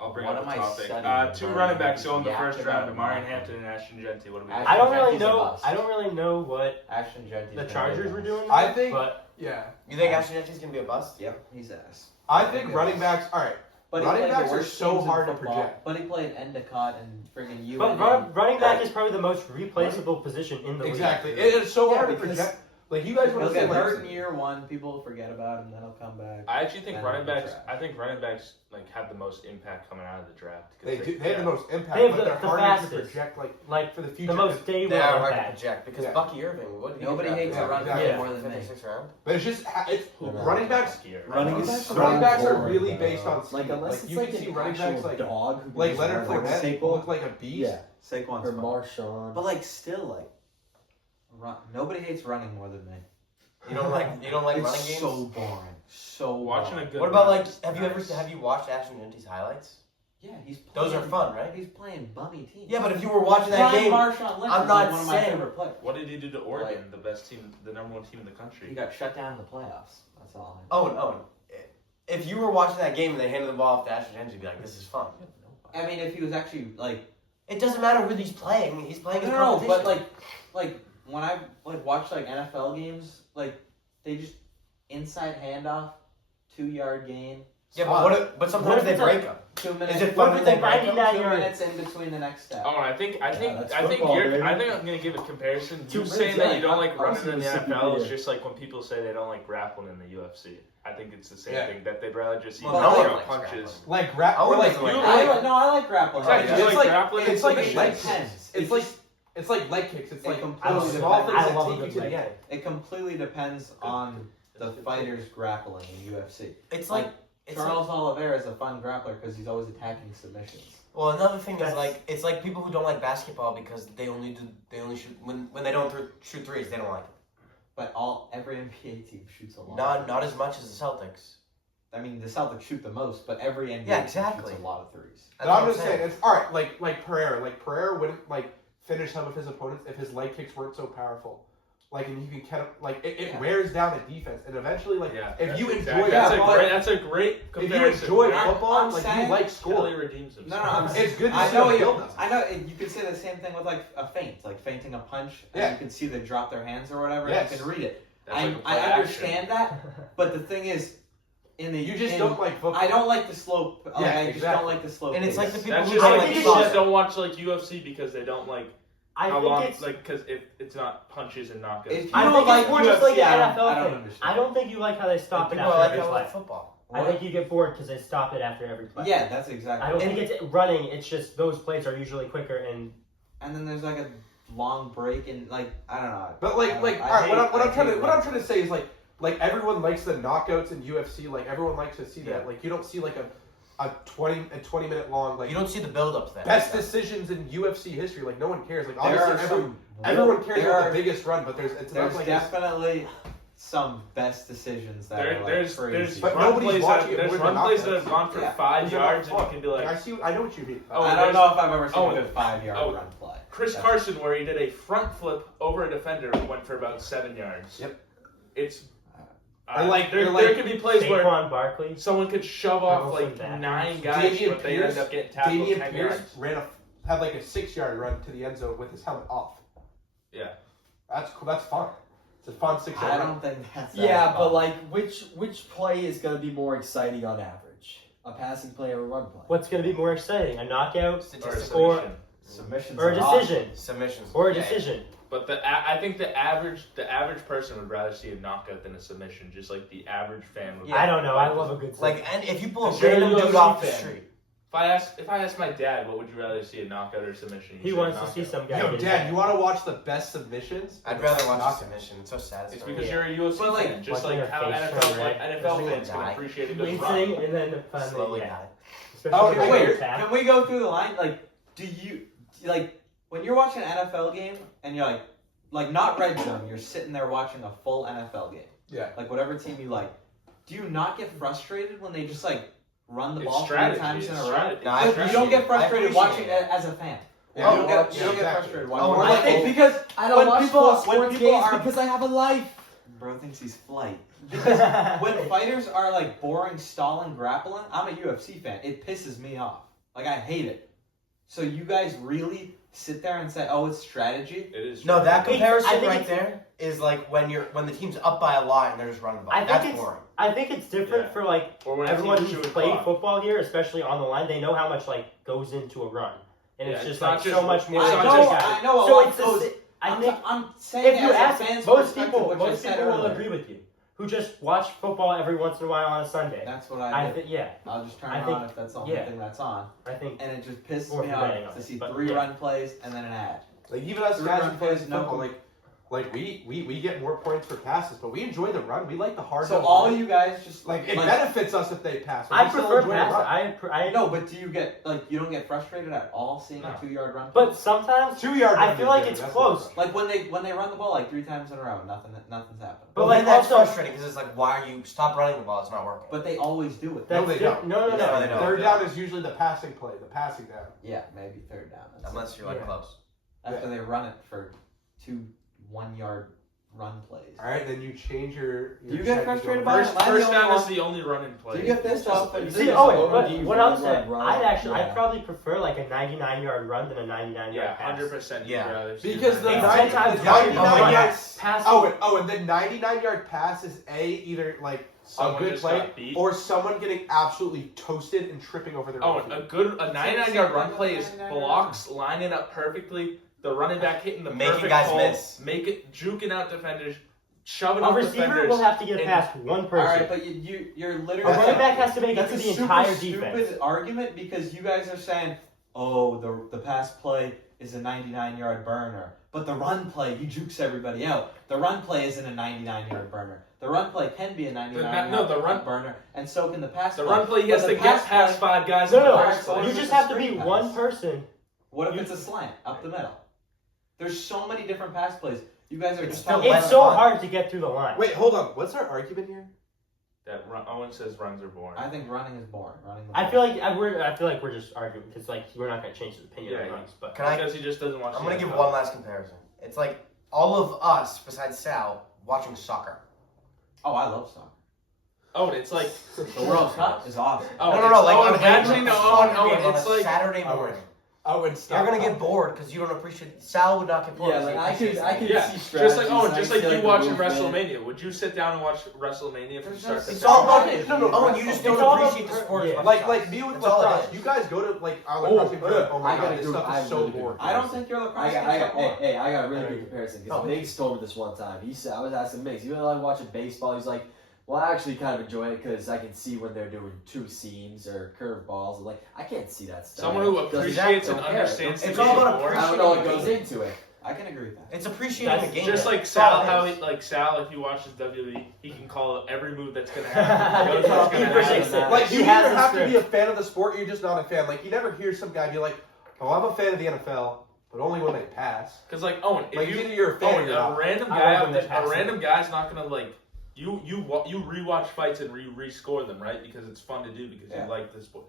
I'll bring What up the am I topic. studying? 2 running backs go in the Yeah, first round: about Demarion nothing. Hampton and Ashton Genty. What do we? Ashton I don't really Genty's a know. bust. I don't really know what Ashton Genty's the gonna Chargers be were a doing. I there, think- but Yeah. You think Ashton Genty's gonna be a bust? bust. Yep, he's ass. I think running backs. All right. But he Running played backs the are worst so teams in hard to football, project. But he played Endicott and friggin' you. running back is probably the most replaceable position in the Exactly. league. It is so Yeah, hard to because project. Like you guys want He'll to say, get like, hurt in year 1. People will forget about him. Then he'll come back. I actually think And running the backs. draft. I think running backs like have the most impact coming out of the draft. 'cause they do. They have the most impact, They have but the- they're the harder to fastest. project. Like for the future. the most day They one are hard to impact. project because Yeah. Bucky Irving. What did he Nobody get hates drafted? a run exactly. back more than me. 56th round. But it's just it's Yeah. running backs. Running is backs so Running backs are boring, really bro. based on speed. Like unless Like it's you like can see an running actual backs like dog who can like just Leonard run like Fournette Saquon. look like a beast. Yeah, Saquon's or fun. Marshawn. But like still like, nobody hates running more than me. You don't like running It's games. so boring. So Watching a boring. good. What about like run- have you watched Ashton Genty's highlights? Yeah, he's Those playing, are fun, right? He's playing bummy teams. Yeah, but if you were watching that game, Marshawn Lynch I'm is not like one of my saying- favorite players. What did he do to Oregon, the best team, the number 1 team in the country? He got shut down in the playoffs. That's all. I know. Owen, if you were watching that game and they handed the ball off to Ashton Genty, you'd be like, this is fun. I mean, if he was actually like, It doesn't matter who he's playing. He's playing his no, competition. but like when I like watch like NFL games, like they just inside handoff, 2-yard gain, yeah, Spot. but What sometimes if they it's a- break them. 2 minutes. Is it What fun if when it's they a break them? 99 2 yard? minutes in between the next step. Oh, I think that's you're. football, baby. I think I'm gonna give a comparison. 2 You minutes, saying that yeah, you don't like I was running in the gonna say NFL is yeah. just like when people say they don't like grappling in the UFC. I think it's the same Yeah. thing that they'd rather just eat Well, no one knockout likes punches. Like rap I or would like like- you I like grappling. Exactly, it's you like like grappling it's like submission? leg Depends. kicks. It's like leg kicks. It's It like completely those small things depends. I love that a take you good to leg the end. kick. It completely depends on the fighter's grappling in UFC. It's Like, like it's Charles Oliveira is a fun grappler because he's always attacking submissions. well, another thing is like it's like people who don't like basketball because they only shoot when they don't shoot threes. They don't like it. But every NBA team shoots a lot. Not as much as the Celtics. I mean, the Celtics shoot the most, but every NBA Yeah, team exactly. shoots a lot of threes. But I'm just saying, it's all right. Like Pereira. Like Pereira wouldn't like finish some of his opponents if his leg kicks weren't so powerful. Like, and you can kind of like it Yeah. wears down a defense, and eventually, like Yeah, if that's you exactly- enjoy that's football, That's a great if you comparison. enjoy Not- football, I'm like saying- you like Kelly scoring. redeems himself. No, I'm It's good to I see know him you. build them. I know you could say the same thing with like a feint, like feinting a punch, and Yeah. you can see they drop their hands or whatever, Yes. and you can read it. That's like a play I action. understand that, but the thing is, You just don't like football. I don't like the slope. Like, Yeah, I just exactly. don't like the slope. And it's like pace. the people That's who just I don't like think like it's people just- that don't watch like UFC because they don't like I how think long, it's like because if it's not punches and knockouts. If you I don't think like it's more just UFC, like an I NFL don't thing. understand. I don't think you like how they stop it people after like every how play. like football. I think you get bored because they stop it after every play. Yeah, that's exactly. I don't and, think it's running. It's just those plays are usually quicker and and then there's like a long break and like I don't know. But like I all right, hate- what I I'm trying hate to what I'm running. trying to say is like everyone likes the knockouts in UFC. Like everyone likes to see Yeah. that. Like you don't see like a 20 minute long like You don't see the build up there. best decisions in UFC history. Like no one cares. Like There are obviously some everyone cares there about are- the biggest run, but there's There's like definitely some best decisions that are like There's crazy. But run nobody's plays watching that it there's more run than plays that knockouts. have gone for Yeah. 5 These are yards not and you can be like like I know what you mean. Oh, I don't there's- know if I've ever seen oh, a good 5-yard oh, run play. Chris That's- Carson where he did a front flip over a defender went for about 7 yards. Yep. It's And like there they're like could be plays where Saquon Barkley. someone could shove off like Backwards. 9 guys, Damian but they Pierce- end up getting tackled Damian 10 Pierce yards. had like a 6-yard run to the end zone with his helmet off. Yeah. That's cool. That's fun. It's a fun 6-yard I run. don't think that's Yeah, that but fun. like, which play is going to be more exciting on average? A passing play or a run play? What's going to be more exciting? A knockout Or a Statistically, Or- submission. submissions or a are awesome. decision? submissions. Or a Yeah, decision? But I think the average person would rather see a knockout than a submission. Just like the average fan would. Yeah. I don't know. I love a good Like, and if you pull a Because you're a random dude UFC off the fan. street, If I asked my dad, what would you rather see, a knockout or a submission? He wants to see some guy. Yo, get Dad, it. you want to watch the best submissions? I'd rather watch a Knockout. submission. It's so It's satisfying. because Yeah. you're a UFC But, like, fan, just watching like their how face NFL, turn red, NFL they're fans gonna can die. appreciate a good Wincing run. and then finally, Slowly yeah. die. Especially Oh, if hey, you're wait, really fast. Can we go through the line? Like, do you like when you're watching an NFL game and you're like not red zone, you're sitting there watching a full NFL game. Yeah. Like whatever team you like. Do you not get frustrated when they just like run the It's ball strategy. 3 times in It's a row? strategy. No, I But you don't get appreciate frustrated it. watching it as a fan. Yeah, you don't get exactly. frustrated Oh, watching we're it. like- I think because I don't when watch people- sports when people games are- because I have a life. bro thinks he's flight. Because when fighters are like boring, stalling, grappling, I'm a UFC fan. It pisses me off. Like I hate it. So you guys really sit there and say, "Oh, it's strategy." It is. No, that It's- I comparison think right it's- there is like when the team's up by a lot and they're just running the ball. I think That's it's- boring. I think it's different Yeah. for like Or when everyone teams who's shoot a played clock. football here, especially on the line. They know how much like goes into a run, and Yeah, it's it's just not like just- so much more. it's than not just just- guys. I know a So lot it's the goes- si- I think I'm saying if it you as a ask fan's most perspective, people, which I most said people will earlier. agree with you, who just watch football every once in a while on a Sunday. That's what I do. Yeah, I'll just turn I it think- on if that's the only yeah. thing that's on. I think And it just pisses Or me forgetting off on to it, see but 3 yeah. run plays and then an ad. Like even us Three guys run who play plays, football, no- like we get more points for passes, but we enjoy the run. We like the hard. So nosed all run. you guys just like it benefits us if they pass. but I we still prefer enjoy the pass. run. I no, but do you get like you don't get frustrated at all seeing No. a 2-yard run? But sometimes 2-yard. I run feel is like good, it's that's close. what like when they run the ball like 3 times in a row, nothing's happened. But Well, like then that's also, frustrating because it's like, why are you stop running the ball? It's not working. But they always do it. No, that's they diff- don't. no, Yeah, they I'm don't. Third down is usually the passing play, the passing down. Yeah, maybe 3rd down. That's Unless you're like Yeah. close. after they run it for 2 1-yard run plays. All right, then you change your. Do you get strategy frustrated going by forward. it? First I'm the only down is one- the only running play. Do you get pissed off? and See, this oh is- wait, but do you what run, I'm saying, run? I'd Yeah. probably prefer like a 99-yard run than a 99-yard Yeah, pass. 100%. Yeah. You'd rather see Because the that. It's 90 10 times the harder. 99 Oh, yard yes. Pass. and the 99-yard pass is either like Someone a good just play got beat. or someone getting absolutely toasted and tripping over their Oh, own feet. a 99-yard run play is 99 blocks lining up perfectly, the running back hitting the Making perfect guys hole, miss. juking out defenders, shoving A up receiver defenders. will have to get and- past one All person. right, but you're literally. A running back has to make it That's to a the super entire stupid defense. argument because you guys are saying, oh, the pass play is a 99-yard burner, but the run play he jukes everybody out. The run play isn't a 99-yard burner. The run play can be a 99-yard no, the run- burner, and so can the pass The play. run play, he But has the to pass get past play- 5 guys No, in the no, first so place. you it's just a have to be screen one pass. person. What if it's a slant up the middle? There's so many different pass plays. You guys are It's just still talking less It's so fun. hard to get through the line. Wait, hold on. What's our argument here? That Owen says runs are boring. I think running is boring. Running. The I ball. feel like we're just arguing because like we're not gonna change his opinion Yeah, on runs, but Can I? Because he just doesn't watch. I'm the gonna give NFL. one last comparison. It's like all of us, besides Sal, watching soccer. Oh, I love soccer. Oh, it's like. The World Cup is awesome. Oh, no, it's- like Owen, I'm actually, watching no, a soccer Owen, game on it's a like. Saturday Owen. morning. Oh, and You're stop. gonna get bored because you don't appreciate. Sal would not get bored. Yeah, because like he I could Yeah, see just strategies. like Owen, I just could like see, you the watching movement. WrestleMania. Would you sit down and watch WrestleMania from start to It's finish? all about Okay, it. no, no, Owen, you just it's don't all appreciate the about- sport. yeah. as much Like as like us. me with That's all it lacrosse. is. You guys go to like our lacrosse game. Oh my I god, gotta this agree- stuff I is so really agree. boring. I don't think your lacrosse I games are boring. got a really good comparison because Oh. Migs told me this one time. He said I was asking Migs, you like watching baseball? He's like, well, I actually kind of enjoy it because I can see when they're doing two seams or curve balls. Like I can't see that stuff. Someone who Does appreciates that- and don't care. understands the It's game all about more. I don't know what goes into it. I can agree with that. It's appreciating That's the game. Just like That's Sal, all it how is. he, like Sal, if he watches WWE, he can call every move that's gonna happen. He knows what's He gonna predicts happen. it. Like He you has either a have to be script. a fan of the sport or you're just not a fan. Like you never hear some guy be like, "Oh, I'm a fan of the NFL, but only when they pass." Because like Owen, Like if either you're a fan or Owen, you're a not. random I guy, love when they a pass random guy's not gonna like you rewatch fights and rescore them, right? Because it's fun to do because Yeah. you like the sport.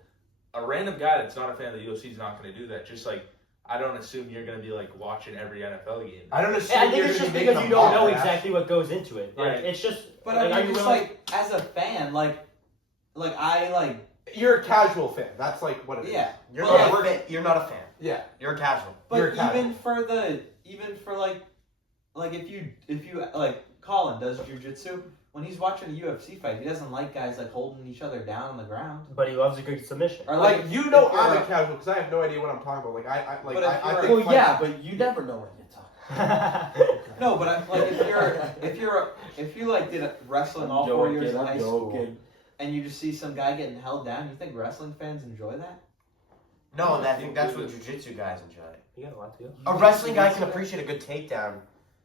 A random guy that's not a fan of the UFC is not gonna do that. Just like I don't assume you're gonna be like watching every NFL game. I don't assume I think you're it's gonna just be because making you a don't know mock draft. exactly what goes into it. Like, Right. it's just. But like, I are mean, you just willing- like as a fan, like I like You're a casual fan. That's like what it is. yeah. You're Well, not a fan. You're not a fan. Yeah. You're a casual. But You're casual. even for like if you like Colin does jujitsu, when he's watching a UFC fight, he doesn't like guys like holding each other down on the ground. But he loves a good submission. Or Like, you know, if you're I'm a a- casual because I have no idea what I'm talking about. Like I But if I you're- think Well, yeah, but you never know what you're talking. No, but I'm, like if you like did wrestling all 4 years in high school and you just see some guy getting held down, you think wrestling fans enjoy that? No, I think that's what jiu-jitsu guys enjoy. You got a lot to go. A wrestling guy can appreciate a good takedown,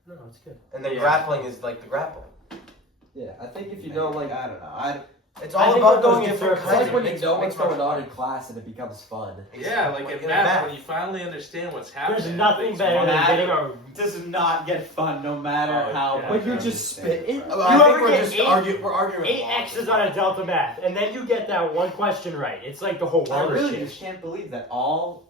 No, it's good. and then Yeah. grappling is like the grappling. Yeah, I think if you know, like, I don't know. It's I all think about what goes going in different circles. it's kinds like of when you things. know It what's makes going on much in class and it becomes fun. Yeah, like in in math, math. when you finally understand what's happening. There's nothing things better more than Matter. getting a. It does not get fun no matter Oh, how yeah. much But you're you just understand. spitting. Well, You I think ever we're get just eight- we're arguing. 8 X's on a delta math, and then you get that one question right. It's like the whole I world really shit. just can't believe that all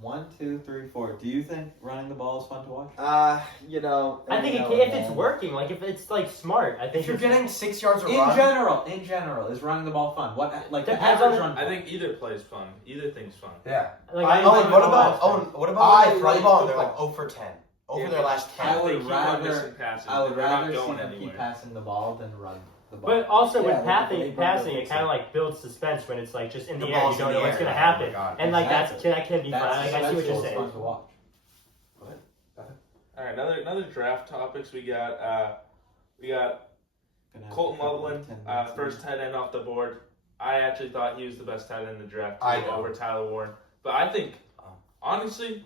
1, 2, 3, 4. Do you think running the ball is fun to watch? You know. I think every if now it's and working, like if it's like smart, I think If you're it's- getting 6 yards of In run, general, is running the ball fun? What like the Depends average on- run? I think either play's fun. Either thing's fun. Yeah. like, I- I Owen, enjoy what it about all. what about I when they throw like the ball and they're football. like 0 for 10 over Yeah, their but last 10? I They would keep on rather- missing passes. I would They're not rather see going them keep anywhere. passing the ball than run the ball. But also Yeah, with like, passing, they bring passing, the it kind of like builds suspense when it's like just in the, The air. You ball's don't in know the what's air. gonna Oh my happen, God. and like Exactly. that can be fun. Like, I see what you're what's saying. fun to watch. All right, another draft topics we got. We got Gonna have Colton a couple Loveland, of 10 minutes first tight end off the board. I actually thought he was the best tight end in the draft I too, know. over Tyler Warren. But I think, honestly,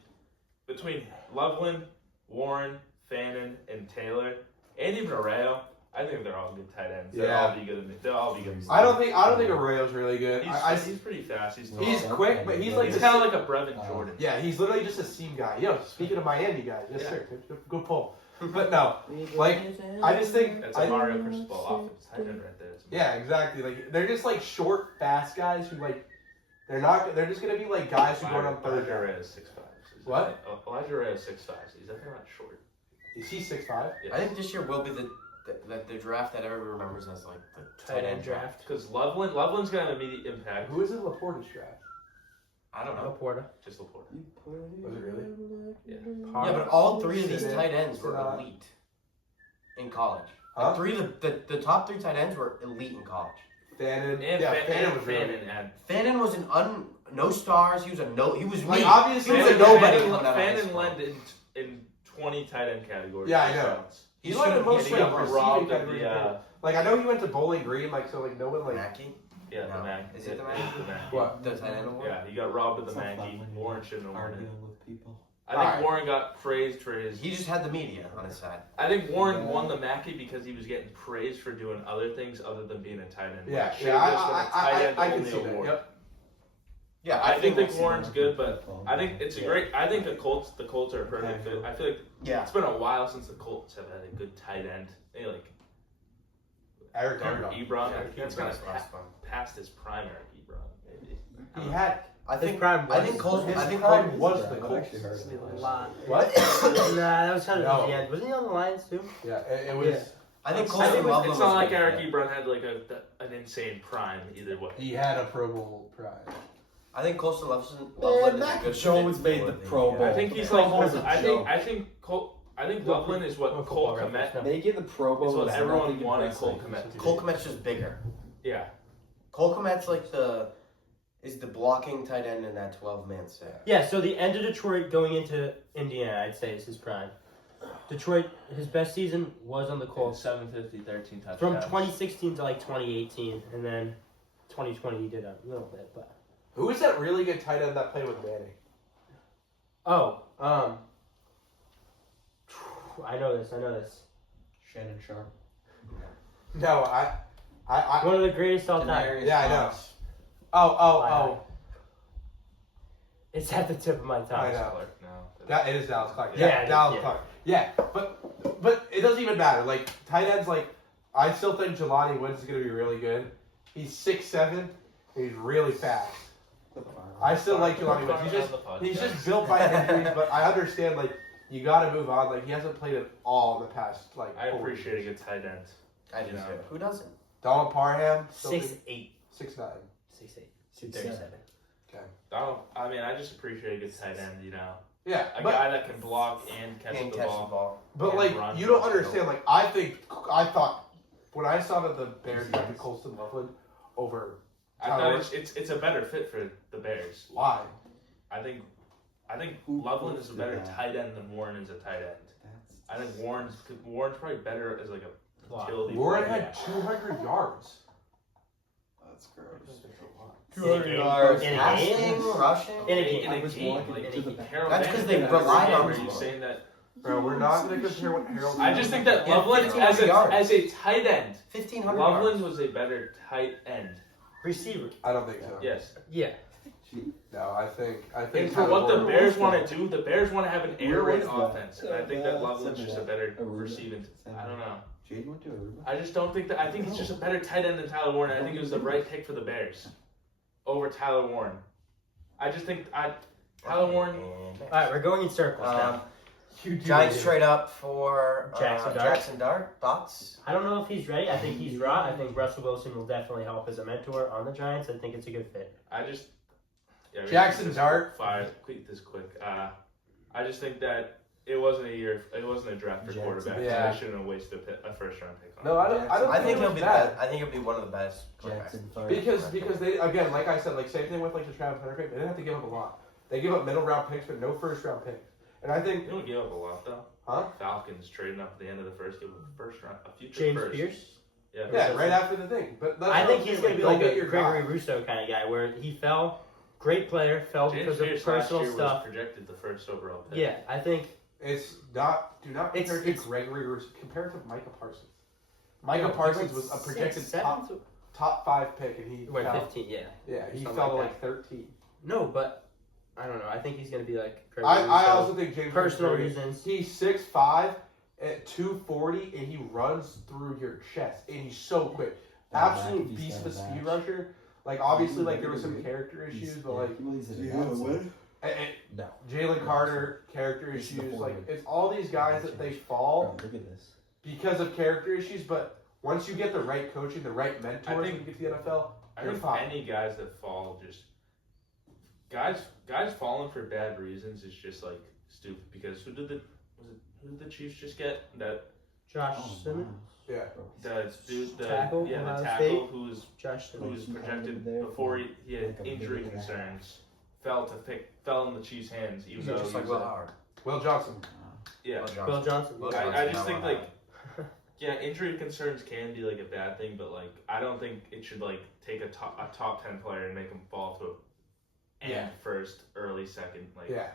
between Loveland, Warren, Fannin, and Taylor, and even Arreo, I think they're all good tight ends. They'll Yeah. all be good. They'll all be good. I don't think Arroyo's really good. He's pretty fast. He's tall. He's quick, but he's like He's the kind of like a Brevin Jordan. Yeah, he's literally just a seam guy. Yo, speaking of Miami guys, yes Yeah. sir, good pull. But no, like I just think That's a Mario Cristobal offense tight end right there. yeah, exactly. Like they're just like short, fast guys who like they're just gonna be like guys who go on third Elijah down. Ray is 6'5". What? Elijah Ray is 6'5". He's definitely not short. Is he 6'5"? I think this year will be the draft that everyone remembers as like the Tight end draft. Because Loveland's gonna have immediate impact. Who is in Laporta's draft? I don't know. Laporta. Just Laporta. Was it really? Yeah. Yeah, but all three of these Sit in. tight ends were Sit out. elite in college. Huh? Like the top 3 tight ends were elite in college. Fannin. And Yeah, Fannin Fannin was really Fannin good. had Fannin was no stars. He was Like, me. obviously, he was a Fannin- nobody Fannin, coming out of high Fannin school. led in 20 tight end categories. Yeah, I know. He He's like the should've- most he like got receiving robbed of category. the Like I know he went to Bowling Green, like so like no one like Mackey. yeah, No. the Mac. Is it the Yeah, Mac? it's the Mac. what? The tight end award. Yeah, he got robbed of the It's not fun Mackey. when you're Warren shouldn't have won it. Arguing with people. I think Alright. Warren got praised for his. He just had the media on his side. I think Warren won the Mackey because he was getting praised for doing other things other than being a tight end. Yeah, Like, yeah, should've just been a tight end I can only see that. award. Yep. Yeah, I think we'll see. Warren's good, but I think it's a great. I think the Colts are a perfect fit. I feel like Yeah. it's been a while since the Colts have had a good tight end. They like Eric Eric Ebron. Ebron. Yeah, Eric that's Ebron nice is last one. past his prime. Eric Ebron. Maybe. He had I think prime I was- think Colts. his I think prime Colts. was the I've Colts. actually heard of it. What? Nah, that was kind of No. at the end. Wasn't he on the Lions too? Yeah, it was. Yeah. I think I Colts think and Loveland it's not was like good. Eric Ebron had like an insane prime either way. He had a Pro Bowl prime. I think Colts and Loveland is a Mac good Jones fit made for the Pro Bowl. I think he's Pro like Bowl's a joke. I think Loveland is what Well, Cole football Kmet. reference, Making the Pro Bowl It's what was everyone nothing wanted impressive. Cole Kmet to do. Cole Kmet's just bigger. Yeah. Cole Kmet's like is the blocking tight end in that 12-man set. Yeah, so the end of Detroit going into Indiana, I'd say, is his prime. Detroit, his best season was on the Colts. 750, 13 touchdowns. From 2016 to like 2018, and then 2020 he did a little bit, but. Who is that really good tight end that played with Manning? Oh, I know this. Shannon Sharp. No, I One of the greatest all time. Denarius Yeah, I know. Thomas. oh. It's at the tip of my I tongue. know. Clark now. That it is Dallas Clark. Yeah, Yeah, Dallas yeah. Clark. Yeah, but it doesn't even matter. Like tight ends, like I still think Jelani Woods is gonna be really good. He's 6'7", and he's really fast. I still like Jelani Woods. He's just built by injuries, but I understand like you got to move on. Like he hasn't played at all in the past like. I 4 appreciate a years. good tight end. I do too. Who doesn't? Donald Parham, 6'8", 6'9". 6'8", 237. I mean, I just appreciate a good tight end. You know, Yeah, a but, guy that can block and catch Can't the catch ball. the ball. but and like run you don't the understand. Like I thought when I saw that the Bears drafted Colston Loveland over I Tyler thought it's a better fit for the Bears. why? I think Loveland is a better tight end than Warren is a tight end. I think Warren's probably better as like a utility Warren player. had 200 yards. That's gross. 200 yards. In a Passing, game? rushing. In a In game. a game, like Harold That's Van 'cause they Dyke, relied on Are him you more. saying that? Bro, we're not going to compare what Harold. I just think that Yeah, Loveland 1,500 yards. as a tight end, 1,500 Loveland yards. was a better tight end. Receiver. I don't think so. Yes. Yeah. No, I think. And for Tyler what the Warren- Bears want to do, the Bears want to have an air raid Where was that? offense, and I think that Loveland's just a better Aruba. receiving. I don't know. Jade went to Aruba. I just don't think that. I think he's just a better tight end than Tyler Warren. And I think it was the right pick for the Bears over Tyler Warren. I just think Tyler Warren. All right, we're going in circles now. Giants trade up for Jackson Dart. Jackson Dart. Thoughts? I don't know if he's ready. I think he's raw. I think Russell Wilson will definitely help as a mentor on the Giants. I think it's a good fit. I just. Yeah, Jackson Dart. Quick. I just think that it wasn't a draft for Jackson. quarterback. Yeah. They shouldn't have wasted a first round pick on No, I don't. I don't I think it he'll was be bad. I think he'll be one of the best quarterbacks. Jackson Dart. Because they again, like I said, like same thing with like the Travis Hunter pick. They didn't have to give up a lot. They give up middle round picks, but no first round picks. And I think, You don't give up a lot though. huh? Falcons trading up at the end of the first, give up a future James first. Pierce. Yeah. Yeah, right after the thing. But that's I what think I'm he's saying, going to be go like get a your Gregory guy. Russo kind of guy where he fell, great player, fell James because of Pierce last personal year stuff. was projected the first overall pick. Yeah, I think It's not. Do not compare it to It's- Gregory Rousseau. Compare it to Micah Parsons. Micah he Parsons went was a projected six, top, seven, top 5 pick, and he went fell. 15. Yeah. Yeah, he Something fell to like like 13. No, but I don't know. I think he's going to be like Gregory I Rousseau. also think James Personal Pierce is reasons. He's 6'5" at 240, and he runs through your chest, and he's so quick. Absolute McAfee's beast of a got a speed match. rusher. Like obviously, like there were some character issues, but like and No. Jalen Carter character This is the issues. Like forward. it's all these guys that they fall Bro, look at this. because of character issues. But once you get the right coaching, the right mentors, I when think- you get to the NFL, I you're think fine. any guys that fall just guys falling for bad reasons is just like stupid because who did the Chiefs just get? That Josh Oh, Simmons. Yeah. the dude the Tackle, yeah Ohio the tackle State. who's Josh who Simmons. was He projected had there before for he had like a injury minute and a half. concerns fell in the Chiefs' hands even He's though just he like was Will a- Howard. Will Johnson. yeah. Will Johnson. Will Yeah. Johnson, I just not think Will like Howard. yeah, injury concerns can be like a bad thing, but like I don't think it should like take a top 10 player and make him fall to a Yeah. end first, early second, like Yeah.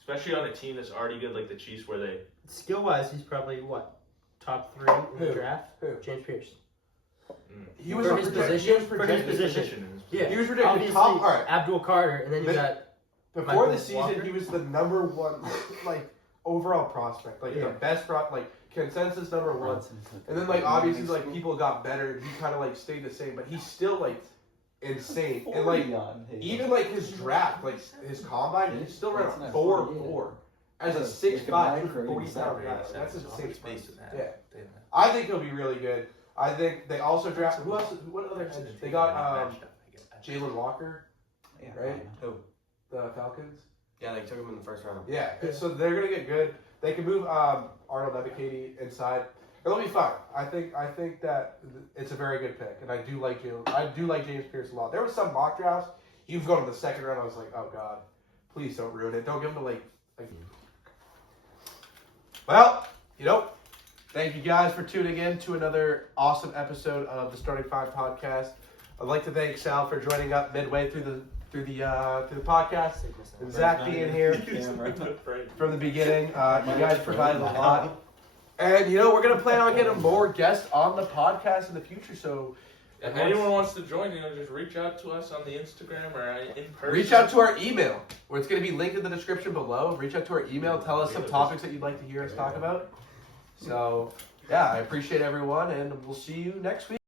especially on a team that's already good like the Chiefs where they Skill wise, he's probably what? Top 3 in the Who? draft? Who? James Pierce. He was For a his project- position- he was for his projected- position. Yeah. He was projected Obviously, top. All right. Abdul Carter, and then you But- got Before Michael the season, Walker? he was the number 1 like overall prospect, like Yeah. the best like consensus number 1. And then like obviously like people got better, and he kind of like stayed the same, but he's still like insane. And like even like his draft, like his combine, he still ran a 4.4 as a 6'5", 240-pound guy. That's insane. space in that. Yeah. I think he'll be really good. I think they also drafted who else? What other edge? They got Jalen Walker, right? Who? The Falcons. Yeah, they took him in the first round. Yeah, so they're gonna get good. They can move Arnold Ebiketie inside. It'll be fine. I think that it's a very good pick, and I do like James Pierce a lot. There was some mock drafts. He was going in the second round. I was like, oh god, please don't ruin it. Don't give him to like. Well, thank you guys for tuning in to another awesome episode of the Starting Five podcast. I'd like to thank Sal for joining up midway through the podcast, and Zach being here from the beginning. You guys provided a lot, and we're gonna plan on getting more guests on the podcast in the future. So, If anyone wants to join, just reach out to us on the Instagram or in person. reach out to our email, where it's gonna be linked in the description below. Reach out to our email. Tell us some topics that you'd like to hear us talk about. So, yeah, I appreciate everyone, and we'll see you next week.